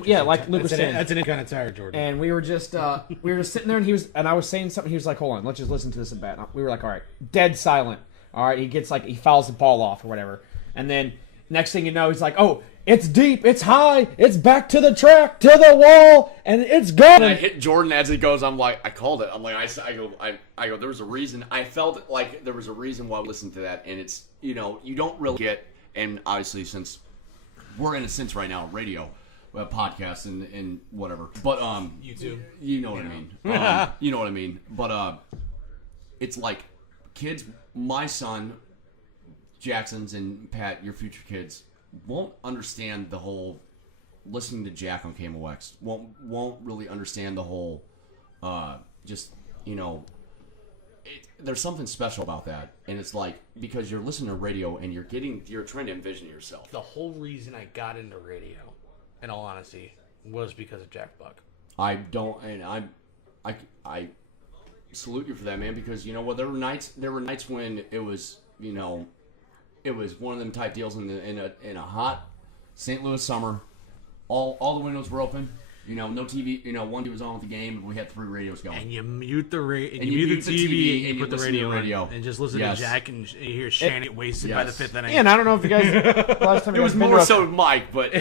Like Luc was saying, that's an kind of tired, Jordan. And we were just sitting there, and I was saying something. He was like, "Hold on, let's just listen to this at bat." We were like, "All right," dead silent. All right, he fouls the ball off or whatever, and then next thing you know, he's like, "Oh, it's deep, it's high, it's back to the track, to the wall, and it's gone." And I hit Jordan as it goes. I'm like, I called it. I'm like, I go. There was a reason. I felt like there was a reason why I listened to that, and it's you don't really get, and obviously since. We're in a sense right now, radio, podcast, and whatever. But YouTube, you know what I mean. You know what I mean. But it's like kids. My son, Jackson's and Pat, your future kids won't understand the whole listening to Jack on KMOX. Won't really understand the whole there's something special about that, and it's like because you're listening to radio and you're trying to envision yourself. The whole reason I got into radio, in all honesty, was because of Jack Buck. I salute you for that, man, because there were nights when it was it was one of them type deals in a hot St. Louis summer. All the windows were open. No TV. One dude was on with the game, and we had 3 radios going. And you mute the and you mute the TV, and you put the radio on, and just listen to Jack, and you hear Shannon get wasted by the 5th inning. Yeah, and I don't know if you guys last time it was more so Mike, but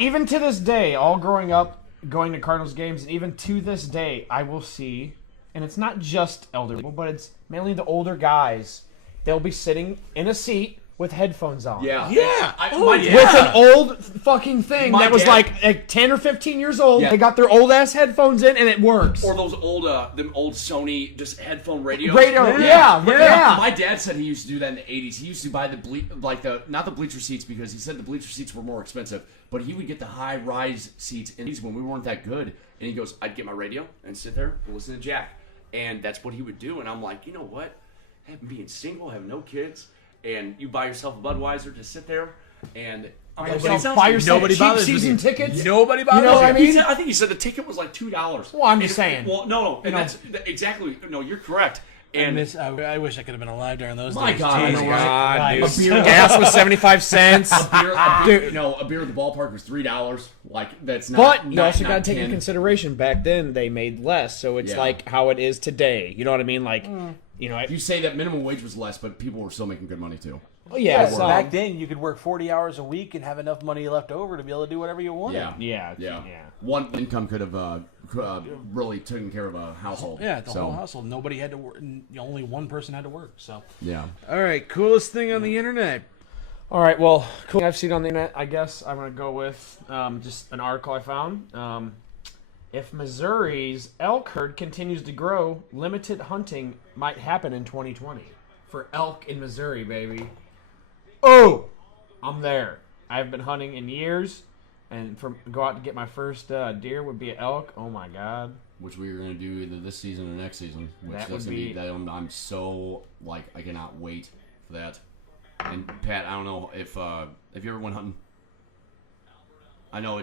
even to this day, all growing up, going to Cardinals games, and even to this day, I will see, and it's not just elder people, but it's mainly the older guys. They'll be sitting in a seat with headphones on. Yeah. With an old fucking thing that was like 10 or 15 years old. Yeah. They got their old ass headphones in and it works. Or those old Sony just headphone radios. Yeah. My dad said he used to do that in the 80s. He used to buy not the bleacher seats because he said the bleacher seats were more expensive, but he would get the high rise seats and these when we weren't that good. And he goes, I'd get my radio and sit there and listen to Jack. And that's what he would do. And I'm like, you know what? Being single, having no kids, and you buy yourself a Budweiser to sit there and buy yourself nobody bothers cheap season tickets. Nobody bothers. You know what I mean? I think he said the ticket was like $2. Well, I'm just saying. Well, no, and that's exactly. No, you're correct. And I wish I could have been alive during those My days. God, Jesus I know, God, Christ. dude. Gas was 75 cents. a beer at the ballpark was $3. Like that's not. But you not, also not got to take 10. into consideration back then they made less, so it's Yeah. like how it is today. You know what I mean? Like, you know, You say that minimum wage was less, but people were still making good money too. oh yeah, Well, back then you could work 40 hours a week and have enough money left over to be able to do whatever you wanted. Yeah. One income could have really taken care of a household. Yeah, the whole household. Nobody had to work. Only one person had to work. So. Yeah. All right, coolest thing on the internet. All right, well, cool. I've seen on the internet. I guess I'm gonna go with just an article I found. If Missouri's elk herd continues to grow, limited hunting might happen in 2020 for elk in Missouri, baby. Oh, I'm there. I haven't been hunting in years, and go out to get my first deer would be an elk. Oh my God. Which we were going to do either this season or next season. Which That that's would gonna be- that I'm so like I cannot wait for that. And Pat, I don't know if have you ever went hunting? I know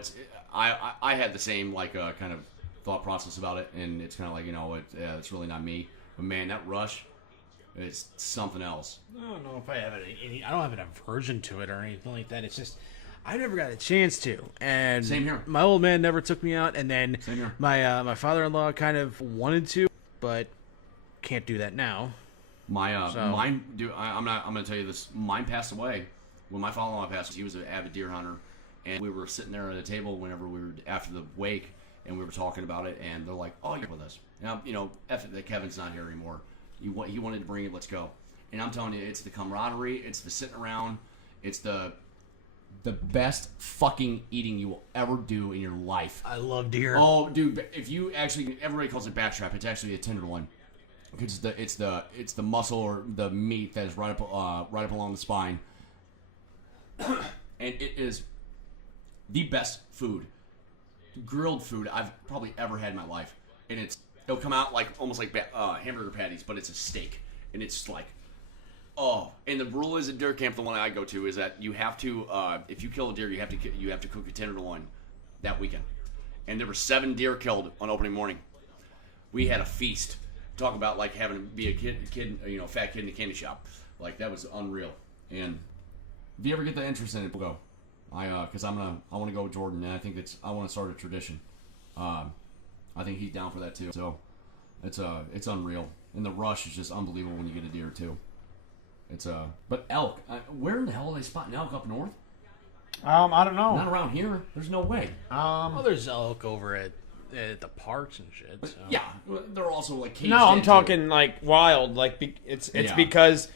I had the same like kind of thought process about it, and it's kind of like it's really not me. But man, that rush, it's something else. I don't know if I have any. I don't have an aversion to it or anything like that. It's just I never got a chance to. And Same here. My old man never took me out, and then Same here. my father-in-law kind of wanted to, but can't do that now. Mine. I'm gonna tell you this. Mine passed away when my father-in-law passed. He was an avid deer hunter, and we were sitting there at a table whenever we were after the wake, and we were talking about it. And they're like, "Oh, you're with us." Now, F it that Kevin's not here anymore. He wanted to bring it. Let's go. And I'm telling you, it's the camaraderie. It's the sitting around. It's the best fucking eating you will ever do in your life. I love deer. Oh, dude! If you actually, everybody calls it backstrap. It's actually a tenderloin. Because it's the muscle or the meat that is right up along the spine, and it is the best food, grilled food I've probably ever had in my life. And it'll come out like almost like hamburger patties, but it's a steak, and it's like, oh. And the rule is at deer camp, the one I go to, is that you have to if you kill a deer, you have to cook a tenderloin that weekend. And there were 7 deer killed on opening morning. We had a feast. Talk about like having to be a fat kid in a candy shop. Like that was unreal. And if you ever get the interest in it, we'll go. Because I want to go with Jordan, and I want to start a tradition. I think he's down for that too. So it's unreal, and the rush is just unbelievable when you get a deer too. But elk. Where in the hell are they spotting elk up north? I don't know. Not around here. There's no way. Well, there's elk over at the parks and shit. So. Yeah, they're also like caged No, I'm in, talking like wild. Like it's Yeah. because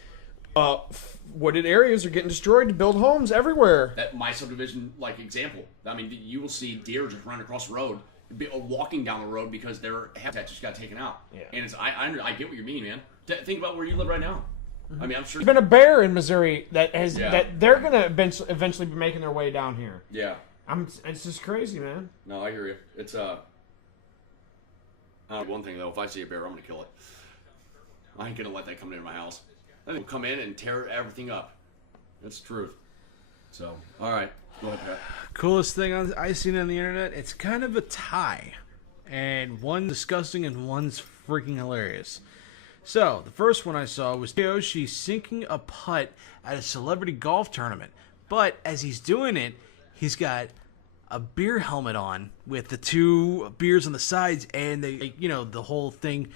wooded areas are getting destroyed to build homes everywhere. That my subdivision like example. I mean, you will see deer just running across the road, walking down the road because their habitat just got taken out. Yeah. And I get what you mean, man. Think about where you live right now. I mean, I'm sure. There's been a bear in Missouri that has Yeah. that they're gonna eventually be making their way down here. Yeah. It's just crazy, man. No, I hear you. It's one thing though, if I see a bear, I'm gonna kill it. I ain't gonna let that come into my house. I think it'll come in and tear everything up. That's the truth. So, all right, go ahead, Pat. Coolest thing I've seen on the internet. It's kind of a tie, and one's disgusting and one's freaking hilarious. So the first one I saw was Yoshi sinking a putt at a celebrity golf tournament, but as he's doing it, he's got a beer helmet on with the 2 beers on the sides, and the whole thing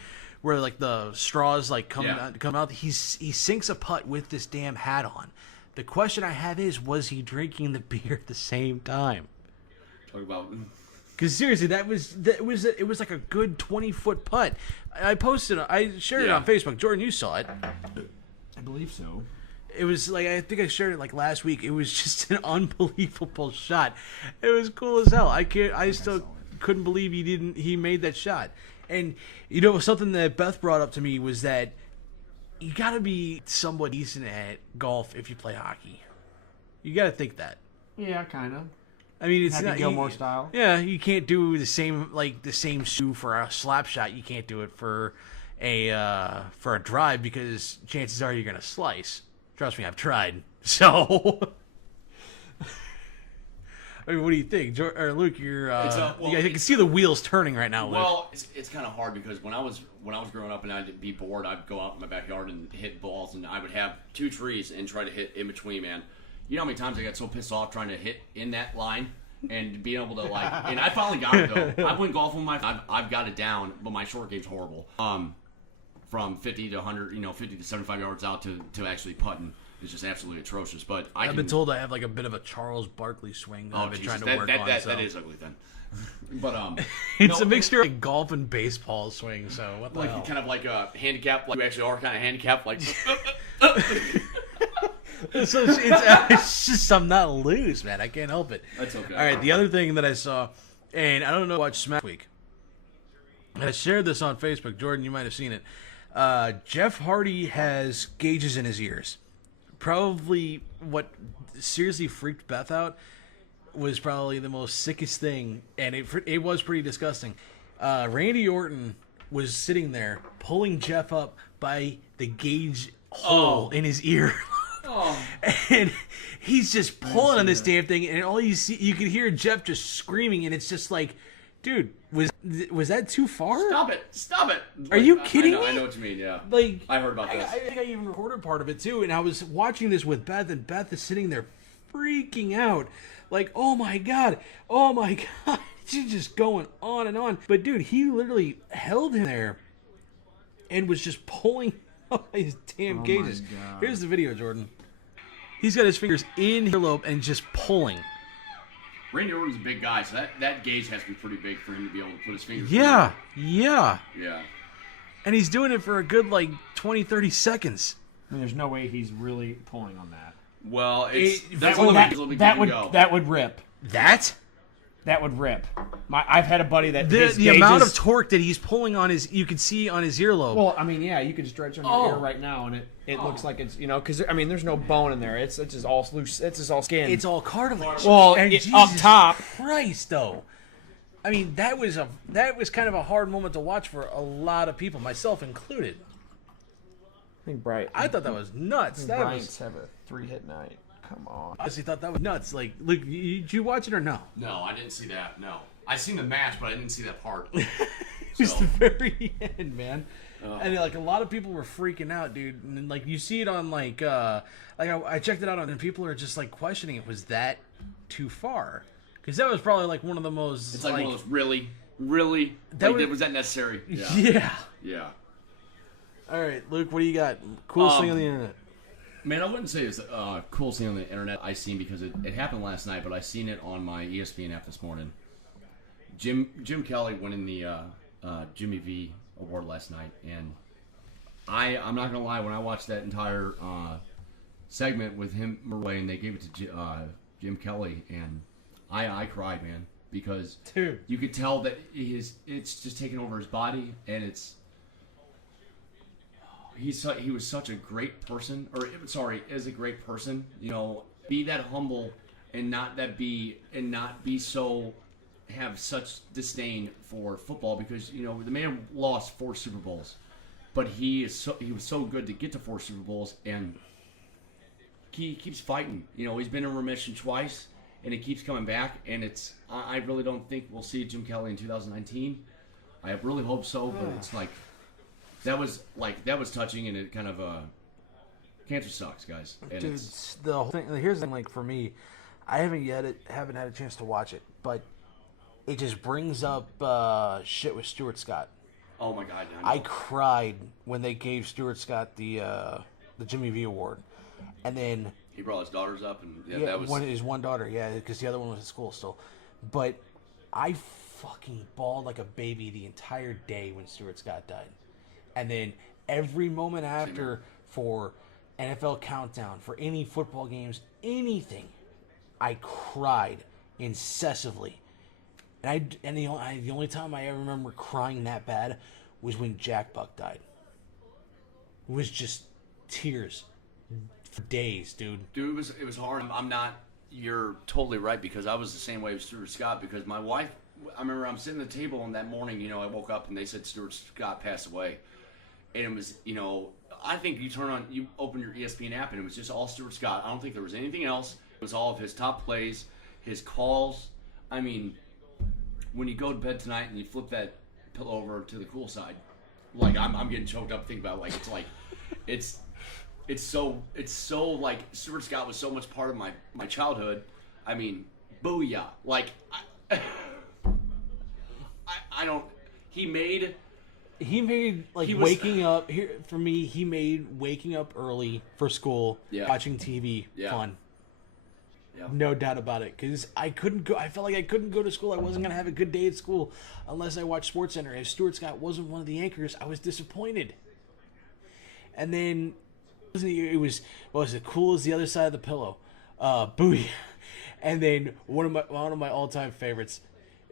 where like the straws like come out. He sinks a putt with this damn hat on. The question I have is, was he drinking the beer at the same time? Talk about. Because seriously, it was like a good 20-foot putt. I shared it on Facebook. Jordan, you saw it. I believe so. It was like, I think I shared it like last week. It was just an unbelievable shot. It was cool as hell. I still couldn't believe he made that shot. And something that Beth brought up to me was that you got to be somewhat decent at golf if you play hockey. You got to think that. Yeah, kind of. I mean, it's Happy not Gilmore style. Yeah, you can't do the same shoe for a slap shot. You can't do it for a drive because chances are you're gonna slice. Trust me, I've tried. So, I mean, what do you think, or Luke? You're well, you can see the wheels turning right now. Luke. Well, it's kind of hard because when I was growing up and I'd be bored, I'd go out in my backyard and hit balls, and I would have 2 trees and try to hit in between. Man, you know how many times I got so pissed off trying to hit in that line and being able to and I finally got it though. I went golfing with I've got it down, but my short game's horrible. From 50 to 100, 50 to 75 yards out to actually putting. It's just absolutely atrocious. But I've been told I have like a bit of a Charles Barkley swing that I've been trying to work on. That is ugly then. But it's a mixture of like golf and baseball swing. So what the hell? Kind of like a handicap. Like you actually are kind of handicapped. Like so it's just I'm not loose, man. I can't help it. That's okay. All right. The other thing that I saw, and I don't know, watch Smash Week. And I shared this on Facebook. Jordan, you might have seen it. Jeff Hardy has gauges in his ears. Probably what seriously freaked Beth out was probably the most sickest thing, and it was pretty disgusting. Randy Orton was sitting there pulling Jeff up by the gauge hole in his ear. And he's just pulling on this damn thing, and all you could hear Jeff just screaming, and it's just like, dude, was that too far? Stop it! Are you kidding me? I know what you mean. Yeah, like I heard about this. I think I even recorded part of it too, and I was watching this with Beth, and Beth is sitting there freaking out, like, oh my god, she's just going on and on. But dude, he literally held him there and was just pulling up his damn gauges. Here's the video, Jordan. He's got his fingers in his earlobe and just pulling. Randy Orton's a big guy, so that gauge has to be pretty big for him to be able to put his fingers Yeah. And he's doing it for a good, 20, 30 seconds. I mean, there's no way he's really pulling on that. Well, that would rip. That would rip. I've had a buddy that the amount of torque that he's pulling on you can see on his earlobe. Well, I mean, yeah, you could stretch on your ear right now, and it looks like it's because I mean, there's no bone in there. It's just all loose. It's just all skin. It's all cartilage. Well, and up top. Christ, though. I mean, that was kind of a hard moment to watch for a lot of people, myself included. I thought that was nuts. Bryant's have a 3-hit night. Come on. I honestly thought that was nuts. Like, Luke, did you watch it or no? No, I didn't see that. No, I seen the match, but I didn't see that part. It was the very end, man. And a lot of people were freaking out, dude. And you see it on I checked it out and people are just questioning it. Was that too far? Because that was probably one of the most. It's one of those really. Was that necessary? Yeah. Yeah. All right, Luke, what do you got? Coolest thing on the internet. Man, I wouldn't say it's coolest thing on the internet I seen because it happened last night, but I seen it on my ESPN app this morning. Jim Kelly winning the Jimmy V award last night, and I'm not gonna lie, when I watched that entire segment with him and they gave it to Jim Kelly, and I cried, man, because dude, you could tell that it's just taking over his body, and he was such a great person, is a great person. Be that humble and not be so have such disdain for football because the man lost 4 Super Bowls, but he was so good to get to 4 Super Bowls, and he keeps fighting. He's been in remission twice, and he keeps coming back. And I really don't think we'll see Jim Kelly in 2019. I really hope so, but it's that was touching, and it kind of cancer sucks, guys. And dude, the whole thing. Here's the thing. For me, I haven't had a chance to watch it, but it just brings up shit with Stuart Scott. Oh my God! I cried when they gave Stuart Scott the Jimmy V award, and then he brought his daughters up, and that was his one daughter, because the other one was at school still. But I fucking bawled like a baby the entire day when Stuart Scott died. And then every moment after for NFL Countdown, for any football games, anything, I cried incessantly. And the only time I ever remember crying that bad was when Jack Buck died. It was just tears for days, dude. Dude, it was hard. You're totally right, because I was the same way with Stuart Scott, because my wife, I remember I'm sitting at the table, and that morning, I woke up and they said Stuart Scott passed away. And it was, I think you open your ESPN app and it was just all Stuart Scott. I don't think there was anything else. It was all of his top plays, his calls. I mean, when you go to bed tonight and you flip that pillow over to the cool side, like I'm getting choked up thinking about it. Like it's so like Stuart Scott was so much part of my childhood. I mean, booyah! Like I don't. He made like waking up here for me. He made waking up early for school, watching TV fun. Yeah. No doubt about it. Because I couldn't go. I felt like I couldn't go to school. I wasn't gonna have a good day at school unless I watched SportsCenter. If Stuart Scott wasn't one of the anchors, I was disappointed. And then it was cool as the other side of the pillow, booyah. And then one of my all time favorites.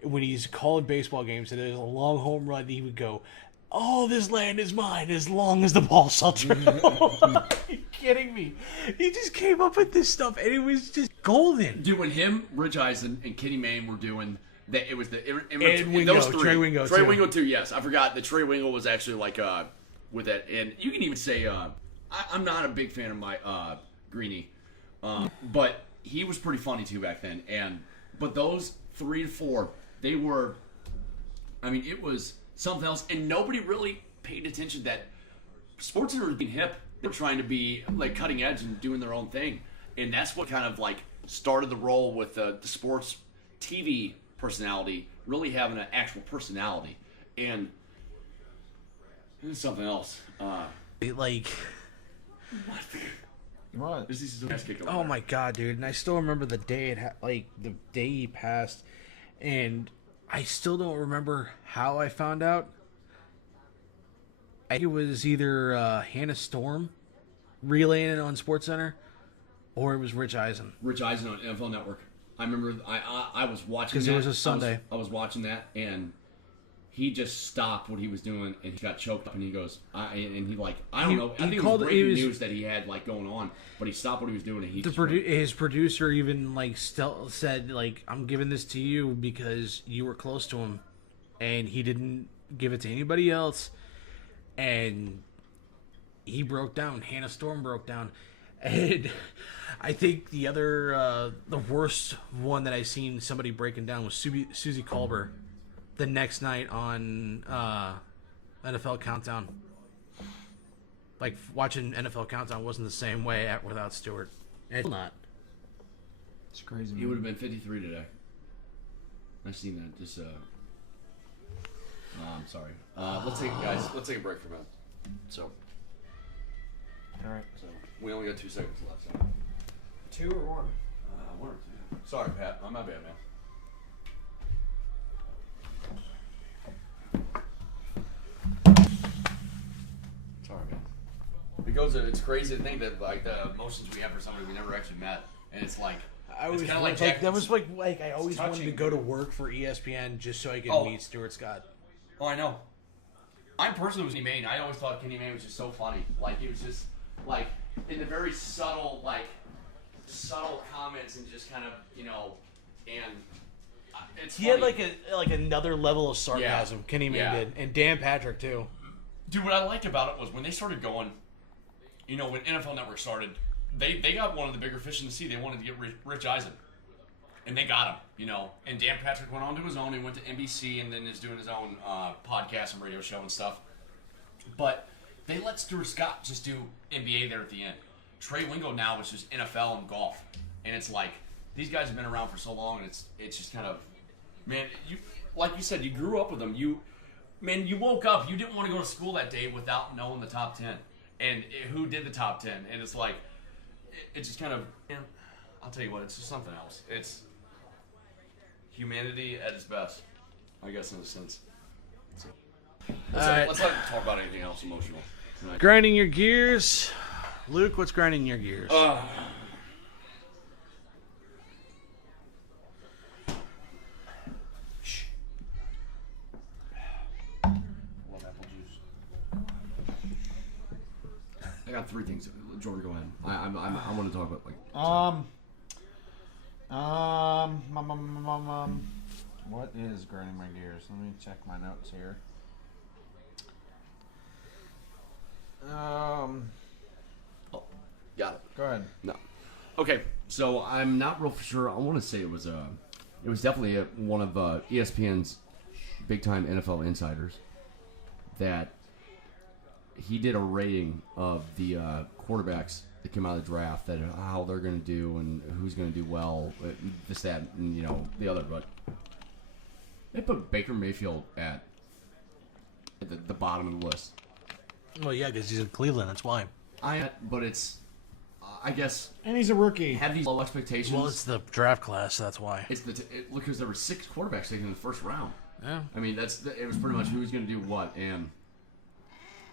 When he's calling baseball games and there's a long home run, he would go, "All this land is mine as long as the ball shelter." Are you kidding me? He just came up with this stuff and it was just golden. Dude, when him, Rich Eisen, and Kenny Mayne were doing that, it was Wingo, those three. Trey Wingo, Trey Wingo too. Yes, I forgot that Trey Wingo was actually like with that, and you can even say I'm not a big fan of my Greeny, but he was pretty funny too back then. But those 3 to 4. They were, I mean, it was something else, and nobody really paid attention that sports were being hip. They were trying to be like cutting edge and doing their own thing, and that's what kind of like started the role with the sports TV personality really having an actual personality, and it's something else. Like, What? oh my god, dude! And I still remember the day the day he passed. And I still don't remember how I found out. I think it was either Hannah Storm relaying it on SportsCenter, or it was Rich Eisen. Rich Eisen on NFL Network. I remember I was watching because it was a Sunday. I was watching that, and he just stopped what he was doing, and he got choked up, and he goes, I don't know. I think it was breaking news that he had like going on, but he stopped what he was doing, and his producer even like said like, "I'm giving this to you because you were close to him, and he didn't give it to anybody else," and he broke down. Hannah Storm broke down, and I think the other the worst one that I seen somebody breaking down was Susie Colbert. The next night on NFL Countdown. Like, watching NFL Countdown wasn't the same way without Stewart. It's not. It's crazy. He would have been 53 today. I seen that. Just I'm sorry. Let's take a break for a minute. So. All right. So we only got 2 seconds left. So. 2 or 1? 1 or 2. Sorry, Pat. My bad, man. Sorry, man. Because it's crazy to think that like the emotions we have for somebody we never actually met, and it's like I was kind of like that was like I always wanted to go to work for ESPN just so I could meet Stuart Scott. Oh, I know. I personally was Kenny Mayne. I always thought Kenny Mayne was just so funny. Like he was just like in the very subtle comments and just kind of and. It's he funny. had like another level of sarcasm. Kenny Mayne did, and Dan Patrick too. Dude, what I liked about it was when they started going, when NFL Network started, they got one of the bigger fish in the sea. They wanted to get Rich Eisen, and they got him. And Dan Patrick went on to his own. He went to NBC and then is doing his own podcast and radio show and stuff. But they let Stuart Scott just do NBA there at the end. Trey Wingo now is just NFL and golf, and it's like. These guys have been around for so long, and it's just kind of, man. You like you said, you grew up with them. You woke up. You didn't want to go to school that day without knowing the top 10 and who did the top 10. And it's like, it's just kind of. I'll tell you what, it's just something else. It's humanity at its best, I guess, in a sense. So, let's not talk about anything else emotional tonight. Grinding your gears, Luke. What's grinding your gears? I got 3 things. Jordan, go ahead. I want to talk about what is grinding my gears? Let me check my notes here. Got it. Go ahead. No. Okay, so I'm not real sure. I want to say it was definitely one of ESPN's big time NFL insiders that he did a rating of the quarterbacks that came out of the draft, that how they're going to do and who's going to do well, this, that, and the other. But they put Baker Mayfield at the bottom of the list. Well, yeah, because he's in Cleveland. That's why. But it's, I guess, And he's a rookie. have these low expectations. Well, it's the draft class. So that's why. It's look, because there were 6 quarterbacks taken in the first round. Yeah. I mean, it was pretty much who's going to do what, and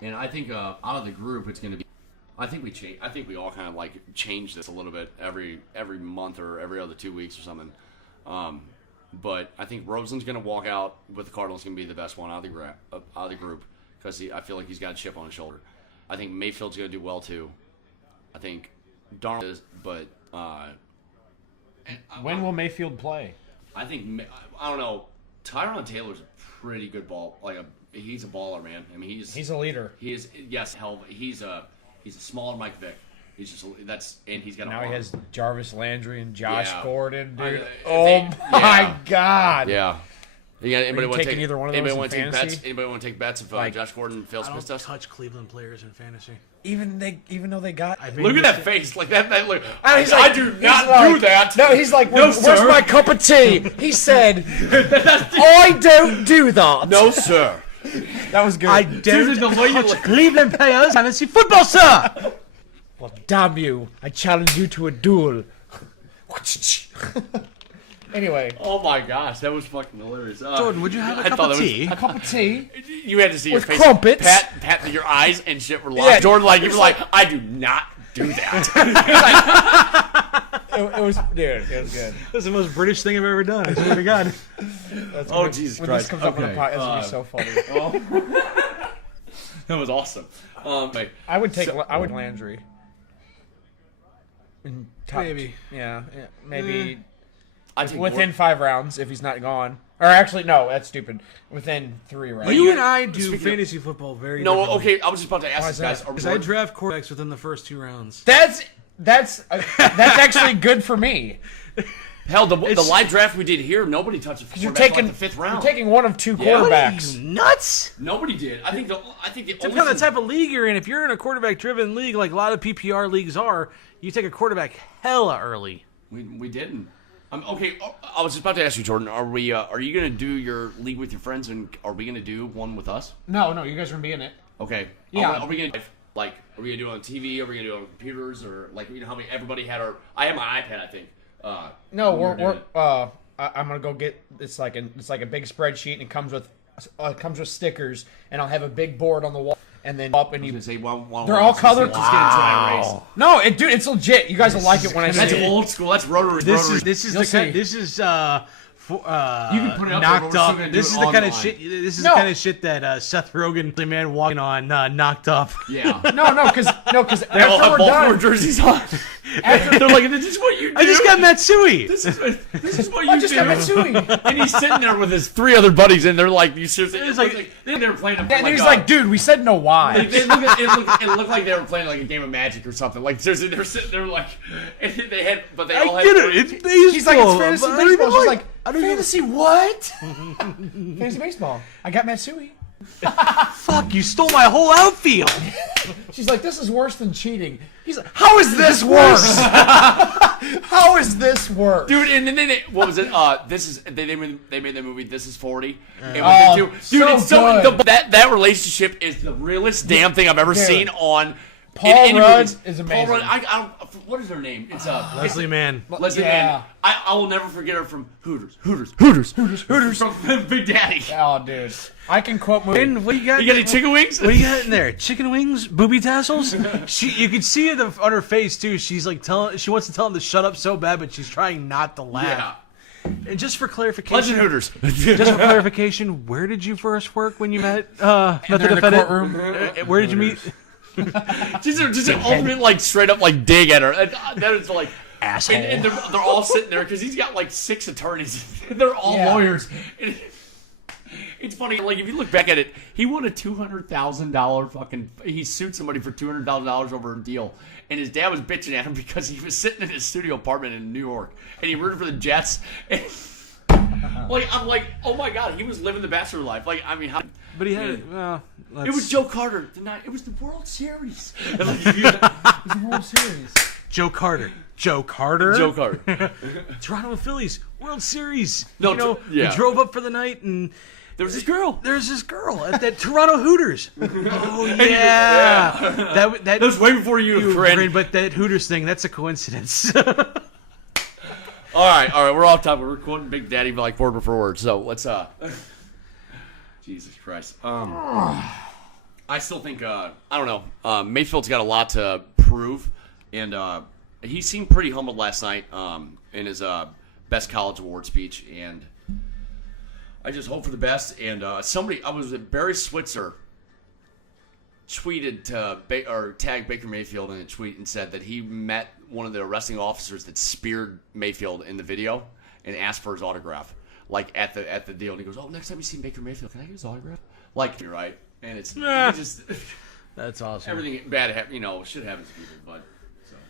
I think out of the group, it's going to be. I think we all kind of like change this a little bit every month or every other 2 weeks or something. But I think Rosen's going to walk out with the Cardinals, going to be the best one out of the group because I feel like he's got a chip on his shoulder. I think Mayfield's going to do well too. I think Darnold is, but When will Mayfield play? I think I don't know. Tyrod Taylor's a pretty good ball. He's a baller, man. I mean, He's a leader. He is, yes. Hell, he's a smaller Mike Vick. He's just and he's got Now a he has Jarvis Landry and Josh Yeah. Gordon, dude. Yeah. My God. Yeah. Anybody want to taking take either one of those Anybody in want to take bets? fantasy? Anybody want to take bets if Josh Gordon fails I to miss don't us? touch Cleveland players in fantasy. Even though they got. Look at that face, like that. Look, And he's I like- do he's not like- do that. No, he's like, No, where's sir." my cup of tea? He said, I don't do that. No, sir. That was good. I don't touch Cleveland players in fantasy football, sir. Well, damn you. I challenge you to a duel. Anyway. Oh my gosh, that was fucking hilarious. Jordan, would you have a I cup thought of that was- tea? A cup of tea. You had to see your With face. crumpets. Pat, your eyes and shit were locked. Yeah. Jordan, you were like, I do not do that. It was, dude, it was good. That's the most British thing I've ever done. I swear to God. That's Oh, when, Jesus when Christ. this comes up on the Okay, podcast, it's going to be so funny. That was awesome. I would take Landry. In top, Maybe. Yeah, maybe I think within 5 rounds if he's not gone. Or actually, no, that's stupid. Within 3 rounds. You and I do Speaking of- fantasy football very No, differently. okay, I was just about to ask Why this, is guys. that? Because I draft quarterbacks within the first 2 rounds. That's actually good for me. Hell, the live draft we did here, nobody touched it You're for taking the 5th round. You're taking one of 2 Yeah. What What are quarterbacks. you, nuts? Nobody did. I think the Depends only on the thing- type of league you're in. If you're in a quarterback-driven league, like a lot of PPR leagues are, you take a quarterback hella early. we didn't. Okay, I was just about to ask you, Jordan. Are you going to do your league with your friends, and are we going to do one with us? No, you guys are gonna be in it. Okay. Yeah. Are we going to are we going to do it on TV? Are we going to do it on computers? Or how many everybody had I had my iPad, I think. No, when we were doing it. I'm gonna go get it's like a big spreadsheet and it comes with stickers and I'll have a big board on the wall and then up and I you. was gonna say, well, They're all colored. Let's get into that race. No, dude, it's legit. You guys will like it when I That's say it. old school. That's rotary. This rotary. is You'll the kind. see. This is You can put it up there, but knocked we're still up. gonna do This it is the kind of online. shit. This is No. the kind of shit that Seth Rogen, the man walking on, knocked up. Yeah. No, because They all after have we're Baltimore done, jerseys on. They're like, this is what you do. I just got Matsui. This is what you I just do. got Matsui. And he's sitting there with his 3 other buddies, and they're like, "You seriously?" It's like- they were playing. And he's like, dude, we said no why. It looked like they were playing like a game of Magic or something. Like seriously, they were sitting there like, and they had, but they all I had. get it. It's baseball. He's like, it's fantasy I don't even baseball. She's like- like, I don't even- fantasy what? Fantasy baseball. I got Matsui. Fuck, you stole my whole outfield. She's like, this is worse than cheating. He's like, how is this worse? How is this worse? Dude, and then what was it? They made the movie This Is 40. And Oh, what they do, dude, so it's so good. that relationship is the realest damn thing I've ever Dude. seen on. Paul in any Rudd movies. is Paul amazing. Rudd, I don't. What is her name? It's Leslie Mann. Leslie Yeah. Mann. I will never forget her from Hooters from Big Daddy. Oh, dude. I can quote movies. And what you got? You got any chicken wings? What do you got in there? Chicken wings, booby tassels. You can see it on her face too. She's like she wants to tell him to shut up so bad, but she's trying not to laugh. Yeah. And just for clarification, Legend Hooters. just for clarification, where did you first work when you met the in the defendant? courtroom. Where did you meet? just an ultimate like straight up like dig at her. And that is like Asshole. And they're all sitting there because he's got like 6 attorneys. They're all Yeah. lawyers. And It's funny, like, if you look back at it, he won a $200,000 fucking... He sued somebody for $200,000 over a deal, and his dad was bitching at him because he was sitting in his studio apartment in New York, and he rooted for the Jets, and... Like, I'm like, oh my God, he was living the bachelor life. Like, I mean, how... But he had it. It was Joe Carter. It was the World Series. It was the World Series. Joe Carter. Joe Carter. Joe Carter. Toronto Phillies World Series. No, you know, yeah. we drove up for the night and There was this girl. there's this girl at that Toronto Hooters. Oh yeah. That was way before you, Corinne. but that Hooters thing, that's a coincidence. All right, we're off topic. We're quoting Big Daddy like word for word. So let's Jesus Christ. I still think I don't know. Mayfield's got a lot to prove, and he seemed pretty humbled last night in his best college award speech, and I just hope for the best. And Barry Switzer tweeted to tagged Baker Mayfield in a tweet and said that he met one of the arresting officers that speared Mayfield in the video and asked for his autograph, like at the deal. And he goes, "Oh, next time you see Baker Mayfield, can I get his autograph?" Like, you're right, and it's just That's awesome. everything bad, should happen to people,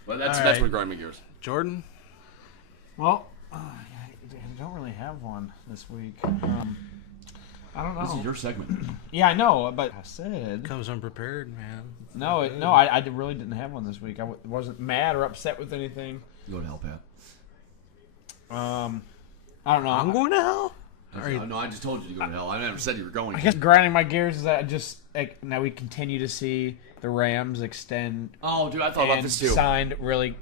but that's right. where grinding gears. Jordan. Well, I don't really have one this week. I don't know. This is your segment. Yeah, I know, but I said Comes unprepared, man. I really didn't have one this week. I wasn't mad or upset with anything. Go to hell, Pat. I don't know. I'm going to hell. No, I just told you to go to hell. I never said you were going. I guess grinding my gears is that I just now we continue to see the Rams extend. Oh, dude, I thought about and this too. sign really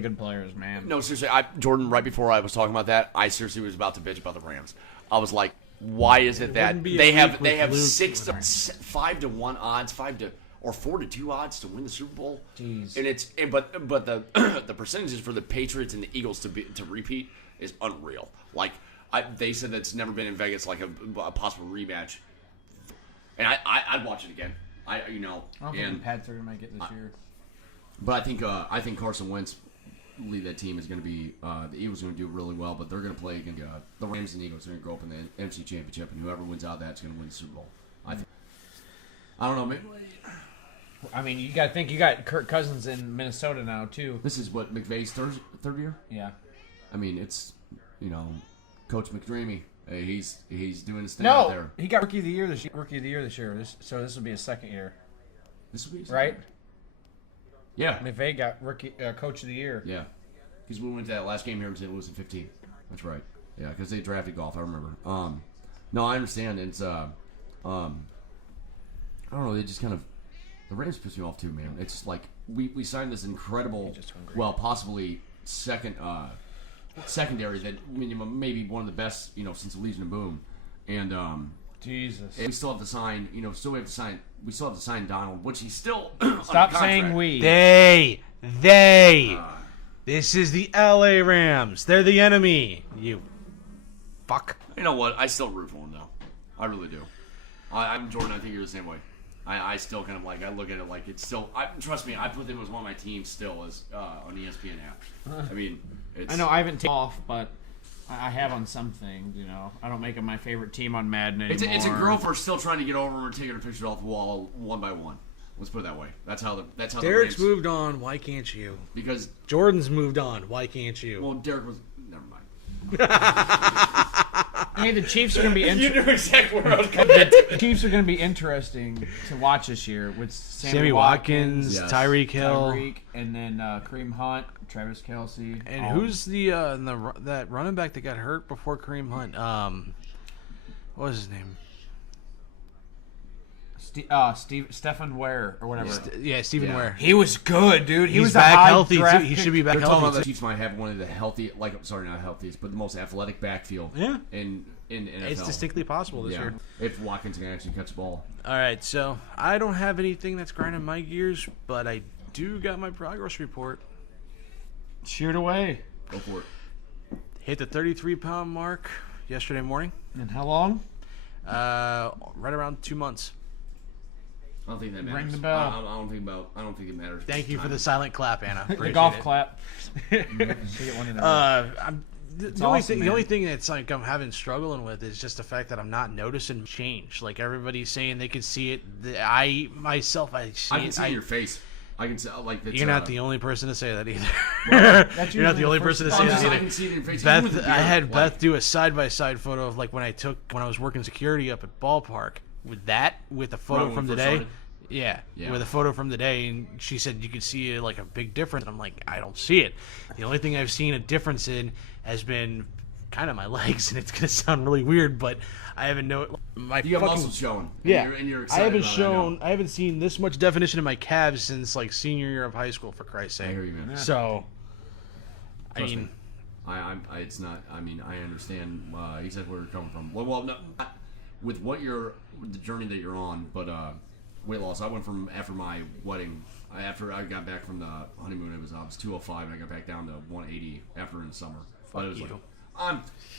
good players, man. No, seriously, Jordan. Right before I was talking about that, I seriously was about to bitch about the Rams. I was like, why is it that wouldn't be they a have week they with have Luc. 5 to 1 odds, 4 to 2 odds to win the Super Bowl? Jeez. And but the the percentages for the Patriots and the Eagles to repeat is unreal. Like they said that's never been in Vegas, like a possible rematch. And I'd watch it again. I don't think the Pats are gonna make it this year. But I think Carson Wentz lead that team is going to be the Eagles are going to do really well, but they're going to play against the Rams and Eagles. They're going to go up in the NFC Championship, and whoever wins out of that's going to win the Super Bowl. I don't know. Maybe I mean, you got to think you got Kirk Cousins in Minnesota now too. this is what McVay's third year. Yeah. I mean, it's Coach McDreamy. He's doing his thing out No, there. he got Rookie of the Year this year. So this will be his second year, This will be his right? Yeah, McVay got Coach of the Year. yeah. Because we went to that last game here in St. Louis in 15. That's right. Yeah, because they drafted golf. I remember. No, I understand. It's I don't know. They just kind of the Rams piss me off too, man. It's just like we signed this incredible, possibly secondary that maybe one of the best since the Legion of Boom, and Jesus. we still have to sign. We still have to sign Donald, which he's still Stop under saying contract. we. They. This is the LA Rams. They're the enemy. You fuck. You know what? I still root for him though. I really do. I'm Jordan. I think you're the same way. I still kind of I look at it like it's still. Trust me, I put them as one of my teams still as on the ESPN app. I mean, it's, I know I haven't taken off, but I have on some things. I don't make them my favorite team on Madden anymore. It's a girl for still trying to get over them or taking her pictures off the wall one by one. Let's put it that way. That's how Derek's the Rams, moved on. Why can't you? because Jordan's moved on. Why can't you? well, Derek was never mind. Hey, the Chiefs are going to be You interesting. knew exactly where I was going. The Chiefs are going to be interesting to watch this year with Sammy Watkins, Yes. Tyreek Hill, Tyreek, and then Kareem Hunt, Travis Kelce. and who's that running back that got hurt before Kareem Hunt? What was his name? Stephen Ware or whatever. Stephen Yeah. Ware. He was good, dude. He He's was back a high healthy too. draft He pick. should be back They're talking about healthy the too. Chiefs might have one of the healthy, not healthiest, but the most athletic backfield. Yeah. In NFL. It's distinctly possible this yeah. year. If Watkins can actually catch the ball. All right, so I don't have anything that's grinding my gears, but I do got my progress report. Shoot away. Go for it. Hit the 33-pound mark yesterday morning. And how long? Right around 2 months. I don't think that matters. Ring the bell. I don't think it matters. Thank you for the silent clap, Anna. The Appreciate golf it. clap. She get one in there. The only thing that's like I'm having struggling with is just the fact that I'm not noticing change. Like everybody's saying they could see it. I can see it in your face. I can see like you're not the only person to say that either. You're not the only person to say that either. I can see it in your face. Beth, I had Beth do a side-by-side photo of like when I was working security up at ballpark with a photo from today. Yeah, with a photo from the day, and she said you could see like a big difference. And I'm like, I don't see it. The only thing I've seen a difference in has been kind of my legs, and it's gonna sound really weird, but I haven't know my you got muscles showing. And you're excited. I haven't seen this much definition in my calves since like senior year of high school. For Christ's sake, I hear you, man. So, Trust me. It's not. I mean, I understand exactly where you're coming from. Well, no, with the journey that you're on, but weight loss. I went from after my wedding. After I got back from the honeymoon, I was 205, and I got back down to 180 after in the summer. But it was like,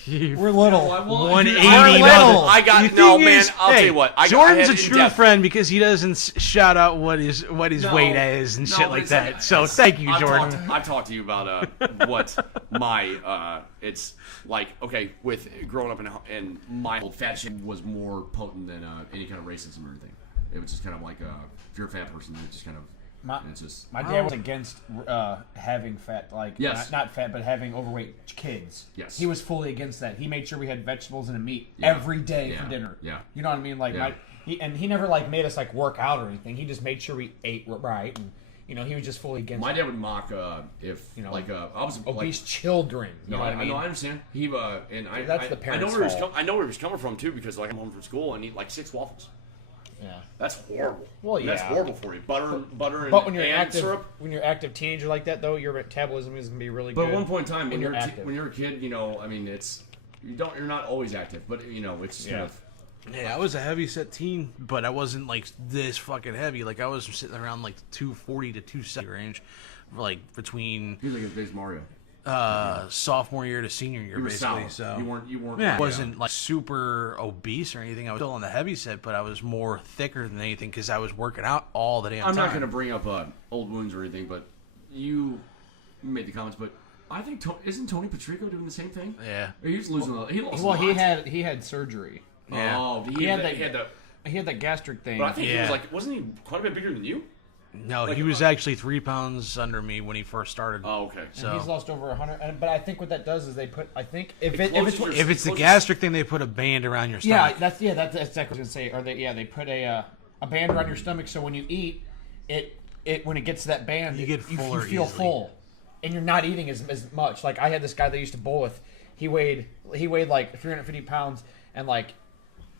we're little. 180. I got no man. I'll tell you what. Jordan's a true friend because he doesn't shout out what his weight is and shit like that. So thank you, Jordan. I've talked to you about what my it's like. Okay, with growing up in my old fat shit was more potent than any kind of racism or anything. It was just kind of like if you're a fat person, it's just kind of. My dad was against having fat, not fat, but having overweight kids. Yes. He was fully against that. He made sure we had vegetables and a meat every day for dinner. Yeah. You know what I mean? Like he never like made us like work out or anything. He just made sure we ate right, and he was just fully against. My dad would mock if I was obese children. You know what I mean? No, I understand. He and that's the parents' fault. I know where he was coming from too, because like I'm home from school and eat like 6 waffles. Yeah, that's horrible. Well, yeah, that's horrible for you. Butter, but when you're and active, syrup. When you're active teenager like that, though, your metabolism is gonna be really good. But at one point in time, when you're a kid, I mean, you're not always active, but it's kind of. Yeah, I was a heavy set teen, but I wasn't like this fucking heavy. Like I was sitting around like 240 to 270 range, like between. He's like a big Mario. Sophomore year to senior year, basically. Solid. So you weren't. Yeah, I wasn't like super obese or anything. I was still on the heavy set, but I was more thicker than anything because I was working out all the damn time. I'm not going to bring up old wounds or anything, but you made the comments. But I think isn't Tony Patrico doing the same thing? Yeah, he's losing. He lost. Well, he had surgery. Yeah. Oh, he had that gastric thing. But I think he was wasn't he quite a bit bigger than you? No, he was actually 3 pounds under me when he first started. Oh, okay. So and he's lost over 100. But I think what that does is they put. I think if it's the gastric thing, they put a band around your stomach. That's exactly what I was gonna say. Or they put a band around your stomach, so when you eat, it when it gets to that band, you get fuller. You feel easily. full, and you're not eating as much. Like I had this guy that I used to bowl with. He weighed like 350 pounds, and like.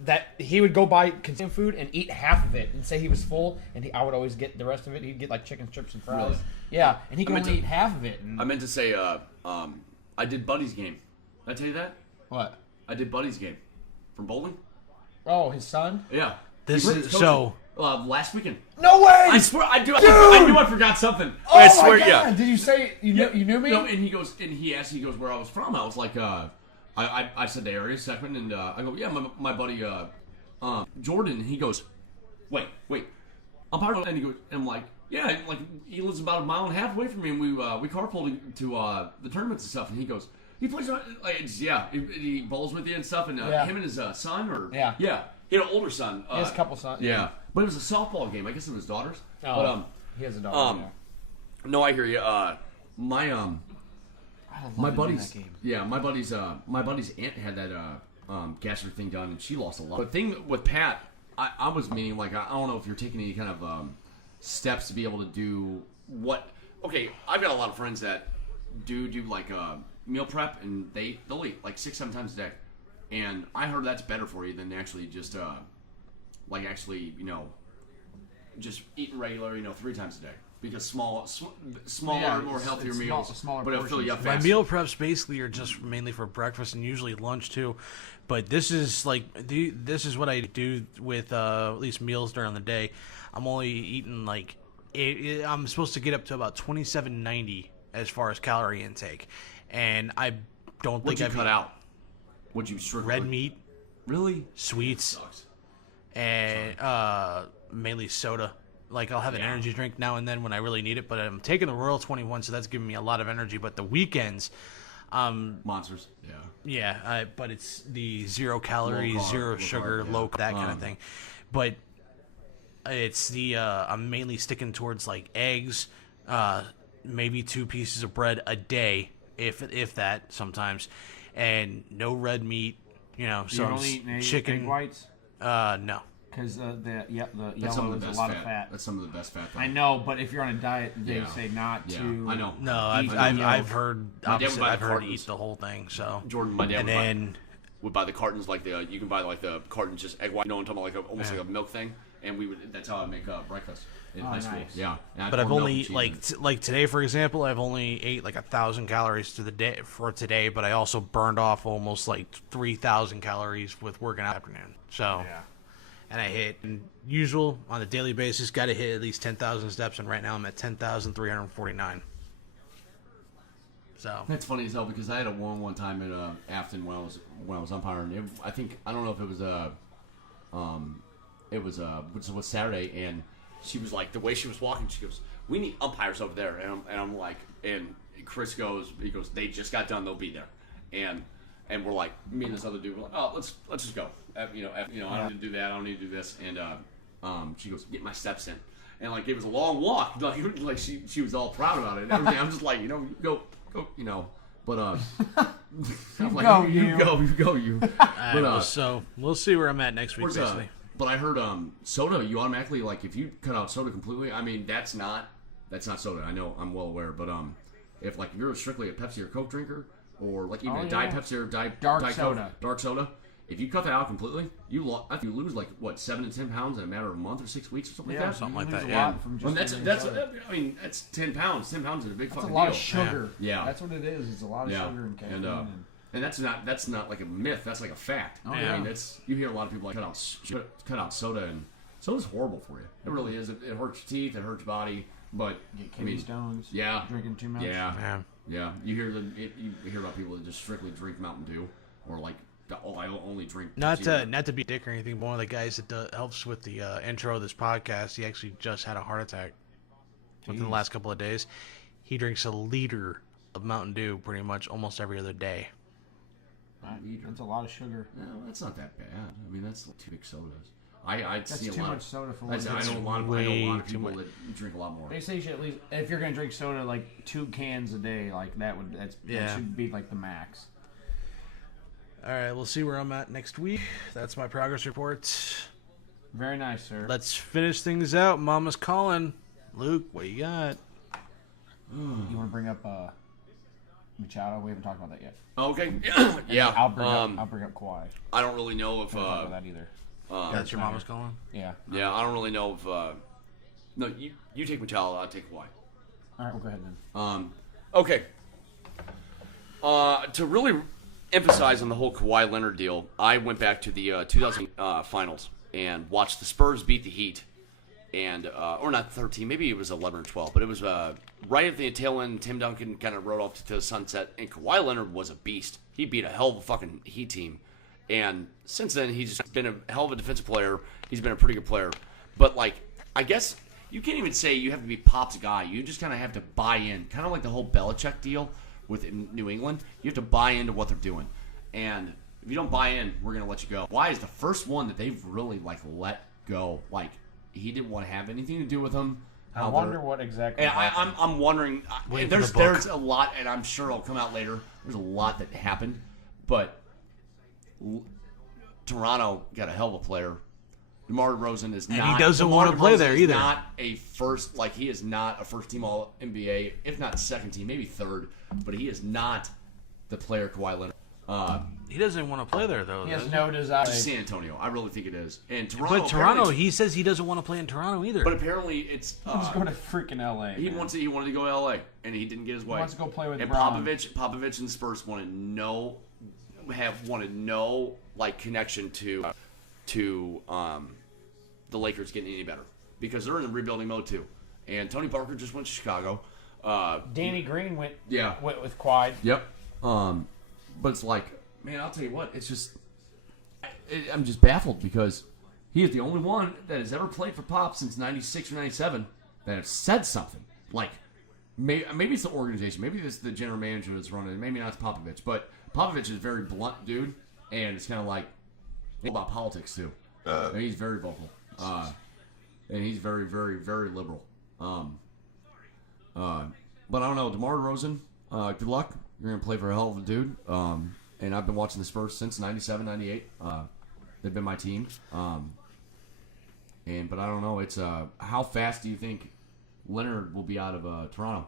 That he would go buy consume food and eat half of it and say he was full, and I would always get the rest of it. He'd get like chicken strips and fries. Really? Yeah, and he could only eat half of it. And... I meant to say, I did Buddy's game. Did I tell you that? What? I did Buddy's game from bowling. Oh, his son? Yeah. This is so. Last weekend. No way! I swear, I do. Dude! I knew I forgot something. Oh I swear, my God. yeah. Did you say you knew me? No, and he goes, and he asked, where I was from. I was like, I said the area segment, and I go, yeah, my buddy Jordan. And he goes, wait, I'm part of, and he goes, and I'm like, yeah, like he lives about 1.5 miles away from me, and we carpooled to the tournaments and stuff. And he goes, he plays he bowls with you and stuff, and him and his son, or yeah, he had an older son. He has a couple sons. Yeah, but it was a softball game. I guess it was daughters. Oh, but he has a daughter. No, I hear you. My buddy's my buddy's aunt had that gastric thing done, and she lost a lot. But the thing with Pat, I was meaning like I don't know if you're taking any kind of steps to be able to do what. Okay, I've got a lot of friends that do like meal prep, and they'll eat like 6-7 times a day, and I heard that's better for you than actually just just eating regular 3 times a day. Because smaller, more healthier meals, but it'll fill you up faster. My meal preps basically are just mainly for breakfast and usually lunch too. But this is what I do with at least meals during the day. I'm only eating like I'm supposed to get up to about 2790 as far as calorie intake, and I don't think I've cut out. Would you strictly red meat, really sweets, sucks. And mainly soda. Like, I'll have an energy drink now and then when I really need it, but I'm taking the Royal 21, so that's giving me a lot of energy. But the weekends, Monsters. Yeah, but it's the 0 calories, Low carb, 0 low sugar, carb, low that kind of thing. But it's the I'm mainly sticking towards like eggs, maybe 2 pieces of bread a day, if that sometimes, and no red meat. You know, You don't some eat any chicken. egg whites? No. Because the That's yellow some of is the a best lot fat. of fat. That's some of the best fat. Though. I know, but if you're on a diet, they Yeah. say not Yeah, to. I know. No, Eat I've heard My dad would opposite. buy the I've heard cartons. eat the whole thing. So Jordan, my dad and would buy- then would buy the cartons like the you can buy like the cartons just egg white. You know, I'm talking about like almost Yeah. like a milk thing, and we would. That's how I make breakfast in high school. nice. Yeah, and I'd but I've pour milk only and cheese like in. like today, for example, I've only ate like 1,000 calories to the day for today, but I also burned off almost like 3,000 calories with working out afternoon. So, and I hit usual on a daily basis. Got to hit at least 10,000 steps, and right now I'm at 10,349. So That's funny as hell because I had a one time in Afton when I was umpiring. I don't know if it was which was Saturday, and she was like the way she was walking. She goes, "We need umpires over there," and I'm like, and Chris goes, "They just got done. They'll be there," and we're like, me and this other dude, we're like, "Oh, let's just go." I don't need to do that. I don't need to do this. And she goes, "Get my steps in," and like it was a long walk. Like she was all proud about it. And everything. I'm just like, go, but I'm like, you go. But so we'll see where I'm at next week. Basically, but I heard soda. You automatically like if you cut out soda completely. I mean that's not soda. I know I'm well aware. But if you're strictly a Pepsi or Coke drinker, or like even a Diet Pepsi or Diet soda. Coke, dark soda. If you cut that out completely, you lose like what 7 to 10 pounds in a matter of a month or 6 weeks or something like that. something like that. A Yeah. lot from just that's soda. I mean that's 10 pounds. 10 pounds is a big That's a fucking lot deal. of sugar. Yeah. That's what it is. It's a lot of sugar and caffeine. And that's not like a myth. That's like a fact. Oh, I yeah. mean, you hear a lot of people like cut out soda, and soda's horrible for you. It really is. It hurts your teeth. It hurts your body. But Get kidney stones. Yeah. Drinking too much. Yeah. You hear about people that just strictly drink Mountain Dew, or like, oh, I only drink. not Zero. to be a dick or anything, but one of the guys that helps with the intro of this podcast, he actually just had a heart attack within the last couple of days. He drinks a liter of Mountain Dew pretty much almost every other day. That's a lot of sugar. No, that's not that bad. I mean, that's like 2 big sodas. I see a too lot much of soda for I one. know a lot of way too people much. that drink a lot more. They say you should at least, if you're gonna drink soda, like 2 cans a day, like that should be like the max. All right, we'll see where I'm at next week. That's my progress report. Very nice, sir. Let's finish things out. Mama's calling. Luke, what do you got? You want to bring up Machado? We haven't talked about that yet. Okay. Yeah. I'll bring up Kawhi. I don't really know if We haven't talked about that either. That's your mama's calling? Yeah. yeah, I don't really know if no, you take Machado, I'll take Kawhi. All right, we'll go ahead then. Okay. To really emphasize on the whole Kawhi Leonard deal, I went back to the 2000 finals and watched the Spurs beat the Heat, and or not 13, maybe it was 11 or 12, but it was right at the tail end. Tim Duncan kind of rode off to the sunset, and Kawhi Leonard was a beast. He beat a hell of a fucking Heat team, and since then he's just been a hell of a defensive player. He's been a pretty good player, but like I guess you can't even say you have to be Pop's guy. You just kind of have to buy in, kind of like the whole Belichick deal with New England. You have to buy into what they're doing, and if you don't buy in, we're gonna let you go. Kawhi is the first one that they've really like let go. Like he didn't want to have anything to do with him. I wonder what exactly. And I'm wondering. Wait for the book. There's a lot, and I'm sure it'll come out later. There's a lot that happened, but Toronto got a hell of a player. DeMar DeRozan is not. And he doesn't DeMar want to play DeRozan there is either. Not a first. Like he is not a first team All NBA, if not second team, maybe third. But he is not the player Kawhi Leonard. He doesn't want to play there, though. He has does no desire. San Antonio, I really think it is. And Toronto, But Toronto, apparently- he says he doesn't want to play in Toronto either. But apparently it's. He's going to freaking LA. He wanted to go to LA, and he didn't get his way. wants to go play with and Bron. Popovich and Spurs wanted no like connection to the Lakers getting any better because they're in the rebuilding mode too. And Tony Parker just went to Chicago. Danny Green went Yeah. with Kawhi. Yep. But it's like, man, I'll tell you what, it's just I'm just baffled because he is the only one that has ever played for Pop since '96 or '97 that has said something like maybe it's the organization. Maybe it's the general manager that's running it. Maybe not it's Popovich. But Popovich is a very blunt dude, and it's kind of like about politics, too. He's very vocal. And he's very, very, very liberal. But I don't know. DeMar DeRozan, good luck. You're going to play for a hell of a dude. And I've been watching the Spurs since 97, 98. They've been my team. But I don't know. It's how fast do you think Leonard will be out of Toronto?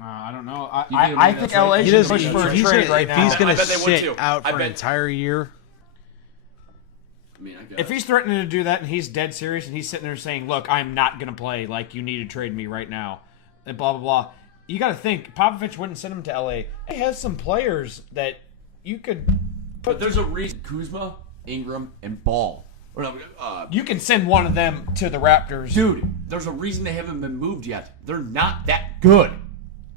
I don't know. You I think think that's right? LA He should doesn't. push for a If he's trade gonna, right if now. he's gonna I bet they would sit too. out I for an bet- entire year, I mean, I guess. If he's threatening to do that and he's dead serious and he's sitting there saying, "Look, I'm not going to play. Like, you need to trade me right now," and blah blah blah, you got to think Popovich wouldn't send him to LA. He has some players that you could But there's a reason Kuzma, Ingram, and Ball. Or no, you can send one of them to the Raptors. dude, there's a reason they haven't been moved yet. They're not that good.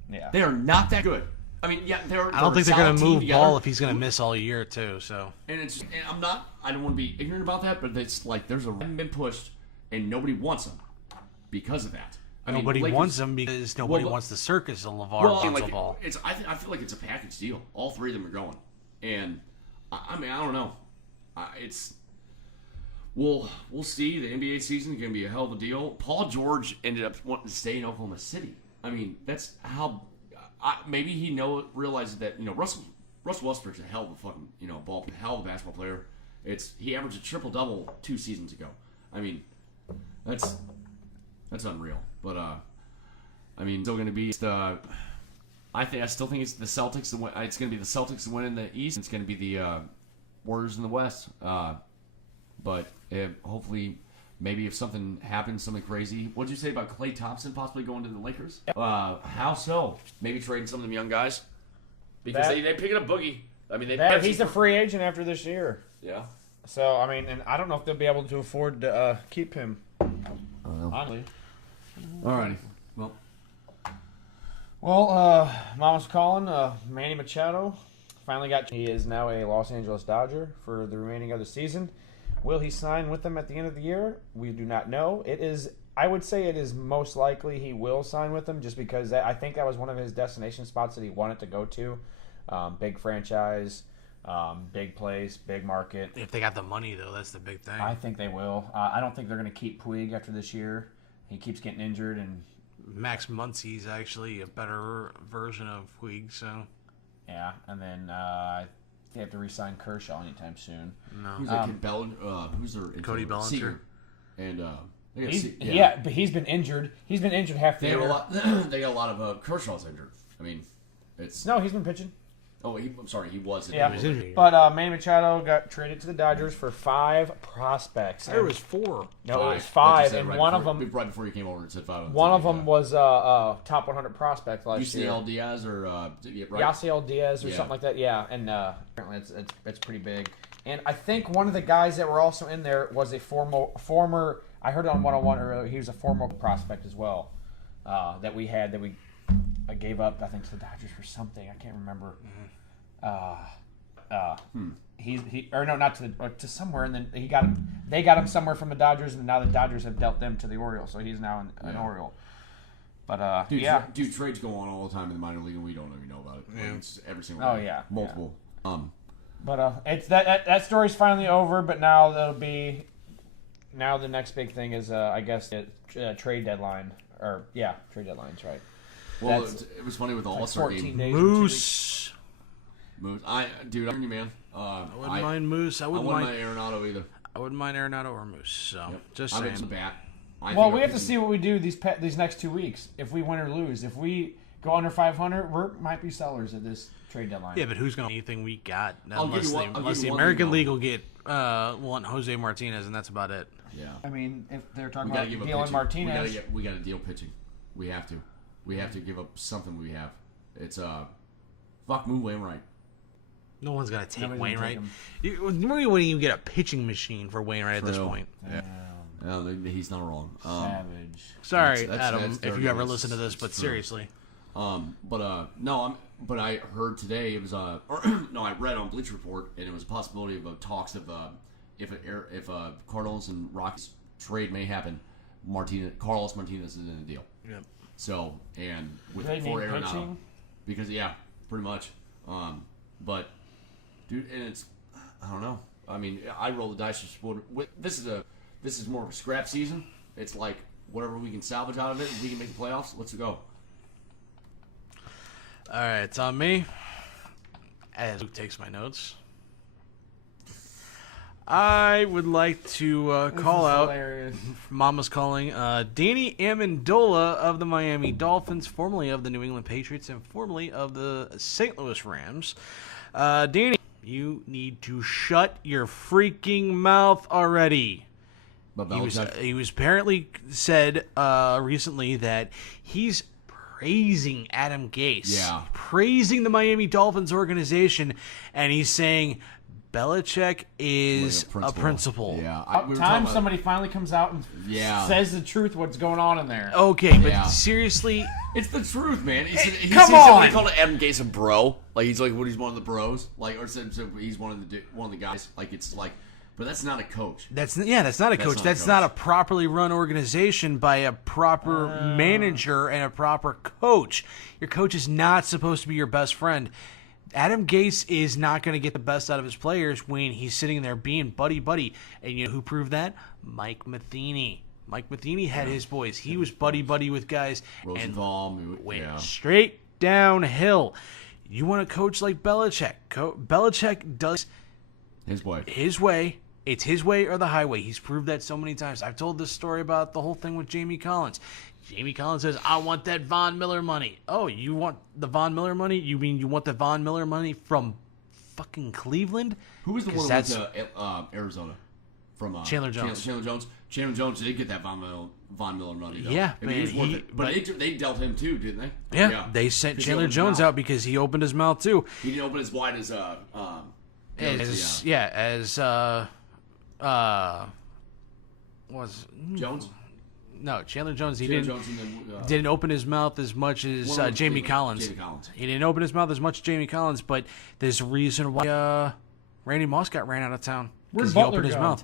Yeah. They are not that good. I mean, yeah, they're. I don't think they're going gonna to move Ball if he's gonna miss all year too. So And it's. And I don't want to be ignorant about that, but it's like there's a been pushed, and nobody wants them because of that. I mean, nobody Lakers- wants him because nobody Well, wants the circus of LeVar Well, Lonzo like, Ball. it's. I feel like it's a package deal. All three of them are going, and I mean, I don't know. It's. We'll see. The NBA season is going to be a hell of a deal. Paul George ended up wanting to stay in Oklahoma City. I mean, that's how. Maybe he realizes that Russell Westbrook's a hell of a fucking hell of a basketball player. He averaged a triple double 2 seasons ago. I mean, that's unreal. But I mean, still going to be the. I still think it's the Celtics. It's going to be the Celtics to win in the East. It's going to be the Warriors in the West. But hopefully, maybe if something happens, something crazy. What did you say about Klay Thompson possibly going to the Lakers? How so? Maybe trading some of them young guys because they picking up Boogie. I mean, He's a free agent after this year. yeah. So, I mean, and I don't know if they'll be able to afford to keep him. Honestly. Alrighty. Well, Mama's calling. Manny Machado finally he is now a Los Angeles Dodger for the remaining of the season. Will he sign with them at the end of the year? We do not know. I would say it is most likely he will sign with them just because I think that was one of his destination spots that he wanted to go to. Big franchise, big place, big market. If they got the money, though, that's the big thing. I think they will. I don't think they're going to keep Puig after this year. He keeps getting injured and Max Muncy's actually a better version of Puig, so yeah, and then they have to re-sign Kershaw anytime soon. Who's that kid who's their Cody infielder? Bellinger. Seager. And But he's been injured. He's been injured half the they year. have a lot. They got a lot of Kershaw's injured. I mean, it's. No, he's been pitching. Oh, I'm sorry, he was. Yeah, injured. but Manny Machado got traded to the Dodgers for 5 prospects. There was 4. No, it was Like 5, you said, and right one before- of them, right before you came over, it said 5. one of them was top 100 prospect last year. UCL Diaz or right? Yasiel Diaz or Yeah. something like that. Yeah, and apparently it's pretty big. And I think one of the guys that were also in there was a former. I heard it on 101 earlier. He was a former prospect as well that we gave up. I think to the Dodgers for something. I can't remember. To somewhere, and then they got him somewhere from the Dodgers, and now the Dodgers have dealt them to the Orioles, so he's now an Oriole. But Dude, trades go on all the time in the minor league, and we don't even know about it. Yeah. Like, it's every single day. yeah, Multiple. But it's that story's finally over. But now the next big thing is I guess trade deadline trade deadline's right. Well, it was funny with the All-Star 14 game. days. Moose. Moose. I'm hearing you, man. I wouldn't mind Moose. I wouldn't mind Arenado either. I wouldn't mind Arenado or Moose. So just I'm saying. into bat. Well, we have to see what we do these next 2 weeks. If we win or lose, if we go under 500, we might be sellers at this trade deadline. Yeah, but who's going to anything we got I'll give unless you one- I'll unless give the you one American thing, League will get want Jose Martinez, and that's about it. Yeah. I mean, if they're talking We gotta about give up dealing pitching. Martinez, We gotta deal pitching. We have to. We have to give up something we have. It's fuck move Wainwright. No one's going to take Nobody's gonna Wainwright. take Normally, when you get a pitching machine for Wainwright at this True. point. He's not wrong. savage. Sorry, That's Adam, if dirty. you ever listen to this, but It's true. seriously. But I heard today it was I read on Bleacher Report, and it was a possibility of talks of if Cardinals and Rockies trade may happen, Carlos Martinez is in the deal. Yep. So, and with They for need Arenado, pitching? because pretty much. But dude, and it's I don't know. I mean, I roll the dice for sport. This is more of a scrap season. It's like whatever we can salvage out of it, if we can make the playoffs. Let's go. All right, it's on me. As Luke takes my notes, I would like to call out Hilarious. Mama's calling Danny Amendola of the Miami Dolphins, formerly of the New England Patriots and formerly of the St. Louis Rams. Danny, you need to shut your freaking mouth already. But He was apparently said recently that he's praising Adam Gase, praising the Miami Dolphins organization, and he's saying Belichick is like a principal. Yeah, Time somebody finally comes out and says the truth. What's going on in there? Okay, but seriously, it's the truth, man. He come on! He called Adam Gase a bro. Like he's he's one of the bros. Like or said he's one of the guys. Like it's like. But that's not a coach. That's not a coach. That's not a properly run organization by a proper manager and a proper coach. Your coach is not supposed to be your best friend. Adam Gase is not going to get the best out of his players when he's sitting there being buddy-buddy. And you know who proved that? Mike Matheny. Mike Matheny had his boys. He was buddy-buddy with guys. Rosenthal and went straight downhill. You want a coach like Belichick. Belichick does his way. His way. It's his way or the highway. He's proved that so many times. I've told this story about the whole thing with Jamie Collins. Jamie Collins says, I want that Von Miller money. Oh, you want the Von Miller money? You mean you want the Von Miller money from fucking Cleveland? Who was the one who went to Arizona? From Chandler Jones. Chandler Jones did get that Von Miller money, though. Yeah, I mean, he was worth it. But they dealt him, too, didn't they? Yeah, they sent Chandler Jones out because he opened his mouth, too. He didn't open as wide as... Jones? No, Chandler Jones. He didn't open his mouth as much as Jamie Collins. He didn't open his mouth as much as Jamie Collins, but there's a reason why Randy Moss got ran out of town because he opened his mouth.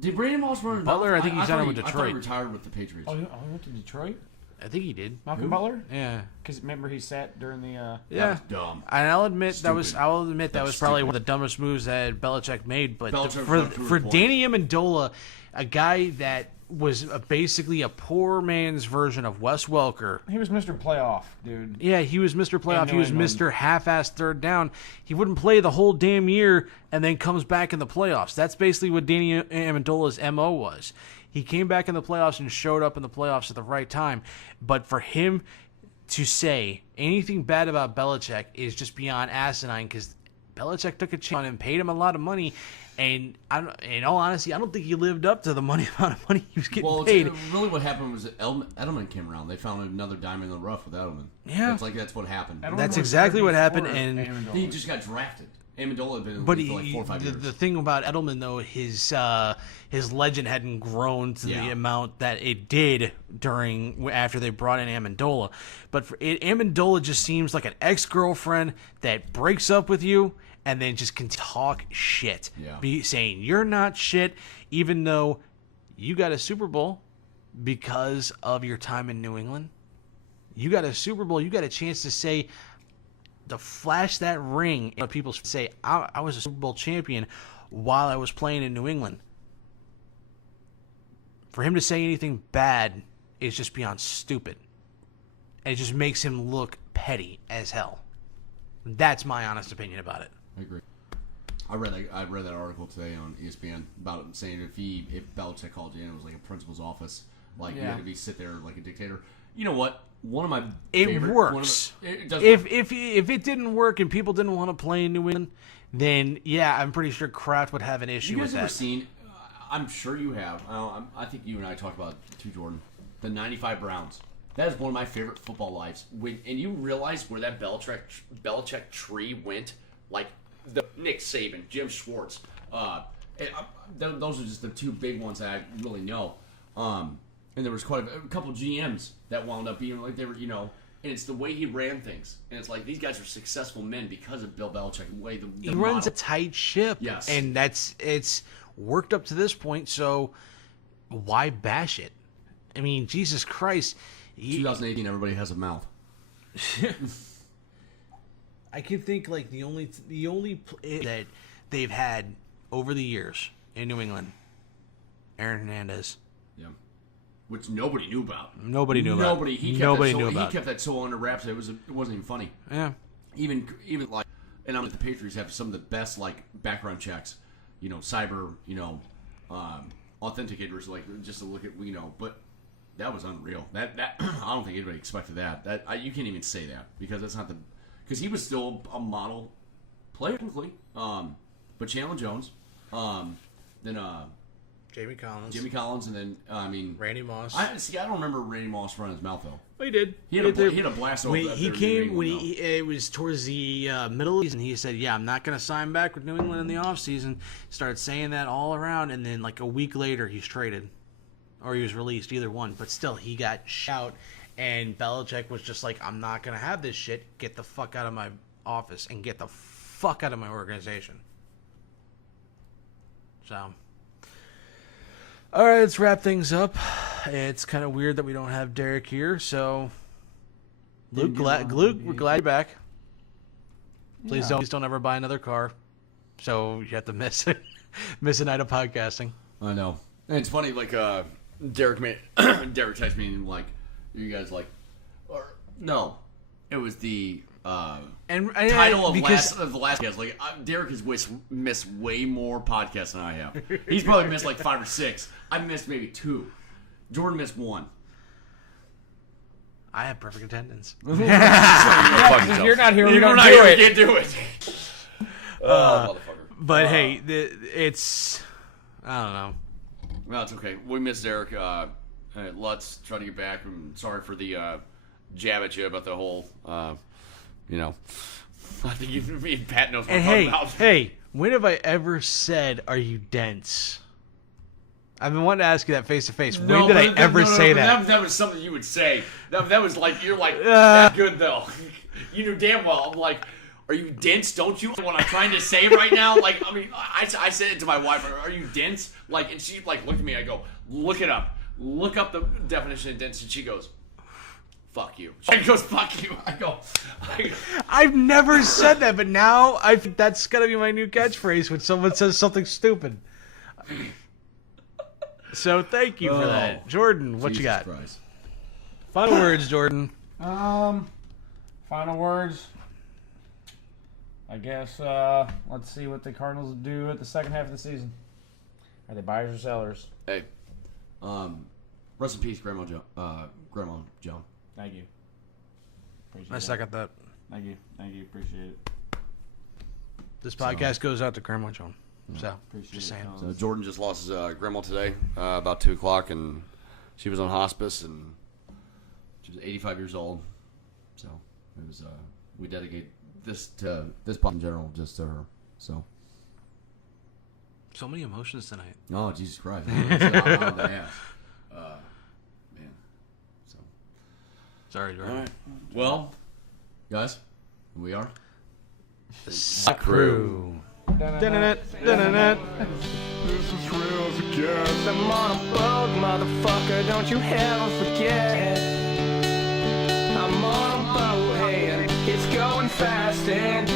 Did Randy Moss run his Butler? mouth? I think he's done it with I thought Detroit. he retired with the Patriots. Oh, he went to Detroit? I think he did. Malcolm Butler? Yeah. Because remember he sat during the... Yeah. That was dumb. And I'll admit that was probably stupid. one of the dumbest moves that Belichick made. But Belichick for Danny Amendola, a guy that was basically a poor man's version of Wes Welker. He was Mr. Playoff, dude. Yeah, he was Mr. Playoff. He was England. Mr. Half-ass third down. He wouldn't play the whole damn year and then comes back in the playoffs. That's basically what Danny Amendola's MO was. He came back in the playoffs and showed up in the playoffs at the right time. But for him to say anything bad about Belichick is just beyond asinine because Belichick took a chance on him, paid him a lot of money, and in all honesty, I don't think he lived up to the amount of money he was getting paid. Really what happened was that Edelman came around. They found another diamond in the rough with Edelman. Yeah. That's what happened. That's exactly what happened, and he just got drafted. Amendola had been in the but league for like 4 or 5 years. The thing about Edelman, though, his legend hadn't grown to the amount that it did after they brought in Amendola. But Amendola just seems like an ex-girlfriend that breaks up with you and then just can talk shit. Yeah. Saying you're not shit, even though you got a Super Bowl because of your time in New England. You got a Super Bowl. You got a chance to flash that ring and people say, I was a Super Bowl champion while I was playing in New England. For him to say anything bad is just beyond stupid. And it just makes him look petty as hell. That's my honest opinion about it. I agree. I read that article today on ESPN about him saying if Belichick called you in, it was like a principal's office, like you had to sit there like a dictator. You know what? One of my favorite, it works. It does if it didn't work and people didn't want to play in New England, then yeah, I'm pretty sure Kraft would have an issue with that. You guys ever seen? I'm sure you have. I think you and I talked about it too, Jordan. The '95 Browns. That is one of my favorite football lives. And you realize where that Belichick tree went, like the Nick Saban, Jim Schwartz. Those are just the two big ones that I really know. And there was quite a couple GMs that wound up being like they were, and it's the way he ran things. And it's like these guys are successful men because of Bill Belichick. The way he runs a tight ship. Yes. And it's worked up to this point, so why bash it? I mean, Jesus Christ. 2018, everybody has a mouth. I can think like the only that they've had over the years in New England, Aaron Hernandez. Yeah. Which nobody knew about. Nobody knew about. He kept that so under wraps. It wasn't even funny. Yeah. Even like, and I'm the Patriots have some of the best like background checks, cyber, authenticators, like just to look at, but that was unreal. That I don't think anybody expected that. You can't even say that because that's not because he was still a model player, technically. But Chandler Jones, then Jamie Collins, and then Randy Moss. I don't remember Randy Moss running his mouth though. Well, he did. He had a blast over when he came. It was towards the middle of the season. He said, "Yeah, I'm not going to sign back with New England in the offseason." Started saying that all around, and then like a week later, he's traded, or he was released. Either one, but still, he got shout. And Belichick was just like, "I'm not going to have this shit. Get the fuck out of my office and get the fuck out of my organization." So. All right, let's wrap things up. It's kind of weird that we don't have Derek here, so Luke, we're glad you're back. Please don't ever buy another car, so you have to miss a night of podcasting. I know. And it's funny, like Derek texted me and like, you guys like, or no, it was the title of the last podcast. Like Derek has missed way more podcasts than I have. He's probably missed like 5 or 6. I've missed maybe 2. Jordan missed 1. I have perfect attendance. You're not here. We don't do it. it. We can't do it. Motherfucker. But hey, it's I don't know. Well, it's okay. We miss Derek. Let's try to get back. I'm sorry for the jab at you about the whole. I think me and Pat knows what I'm talking about. Hey, when have I ever said, "Are you dense"? I've been wanting to ask you that face to face. When did I ever say that? That was something you would say. That was like, you're like, that's good though. You knew damn well. I'm like, are you dense? Don't you? What I'm trying to say right now? Like, I mean, I said it to my wife. Are you dense? Like, and she like looked at me. I go, look it up. Look up the definition of dense. And she goes, fuck you. She goes, fuck you. I go, I've never said that, but now that's gotta be my new catchphrase when someone says something stupid. So thank you for that, Jordan. What you got? Christ. Final words, Jordan. Final words. I guess let's see what the Cardinals do at the second half of the season. Are they buyers or sellers? Hey, rest in peace, Grandma Joan. Thank you. I second that. Thank you. Appreciate it. This podcast goes out to Grandma Joan. So, Appreciate just it, saying. fellas. So Jordan just lost his grandma today, about 2 o'clock, and she was on hospice, and she was 85 years old. So it was we dedicate this pod in general just to her. So many emotions tonight. oh Jesus Christ, I'm on the ass, man. So Sorry, Jordan. all right, well, guys, here we are. The SANDLOT Crew. This is real as it gets. I'm on a boat, motherfucker, don't you ever forget. I'm on a boat, hey, and it's going fast and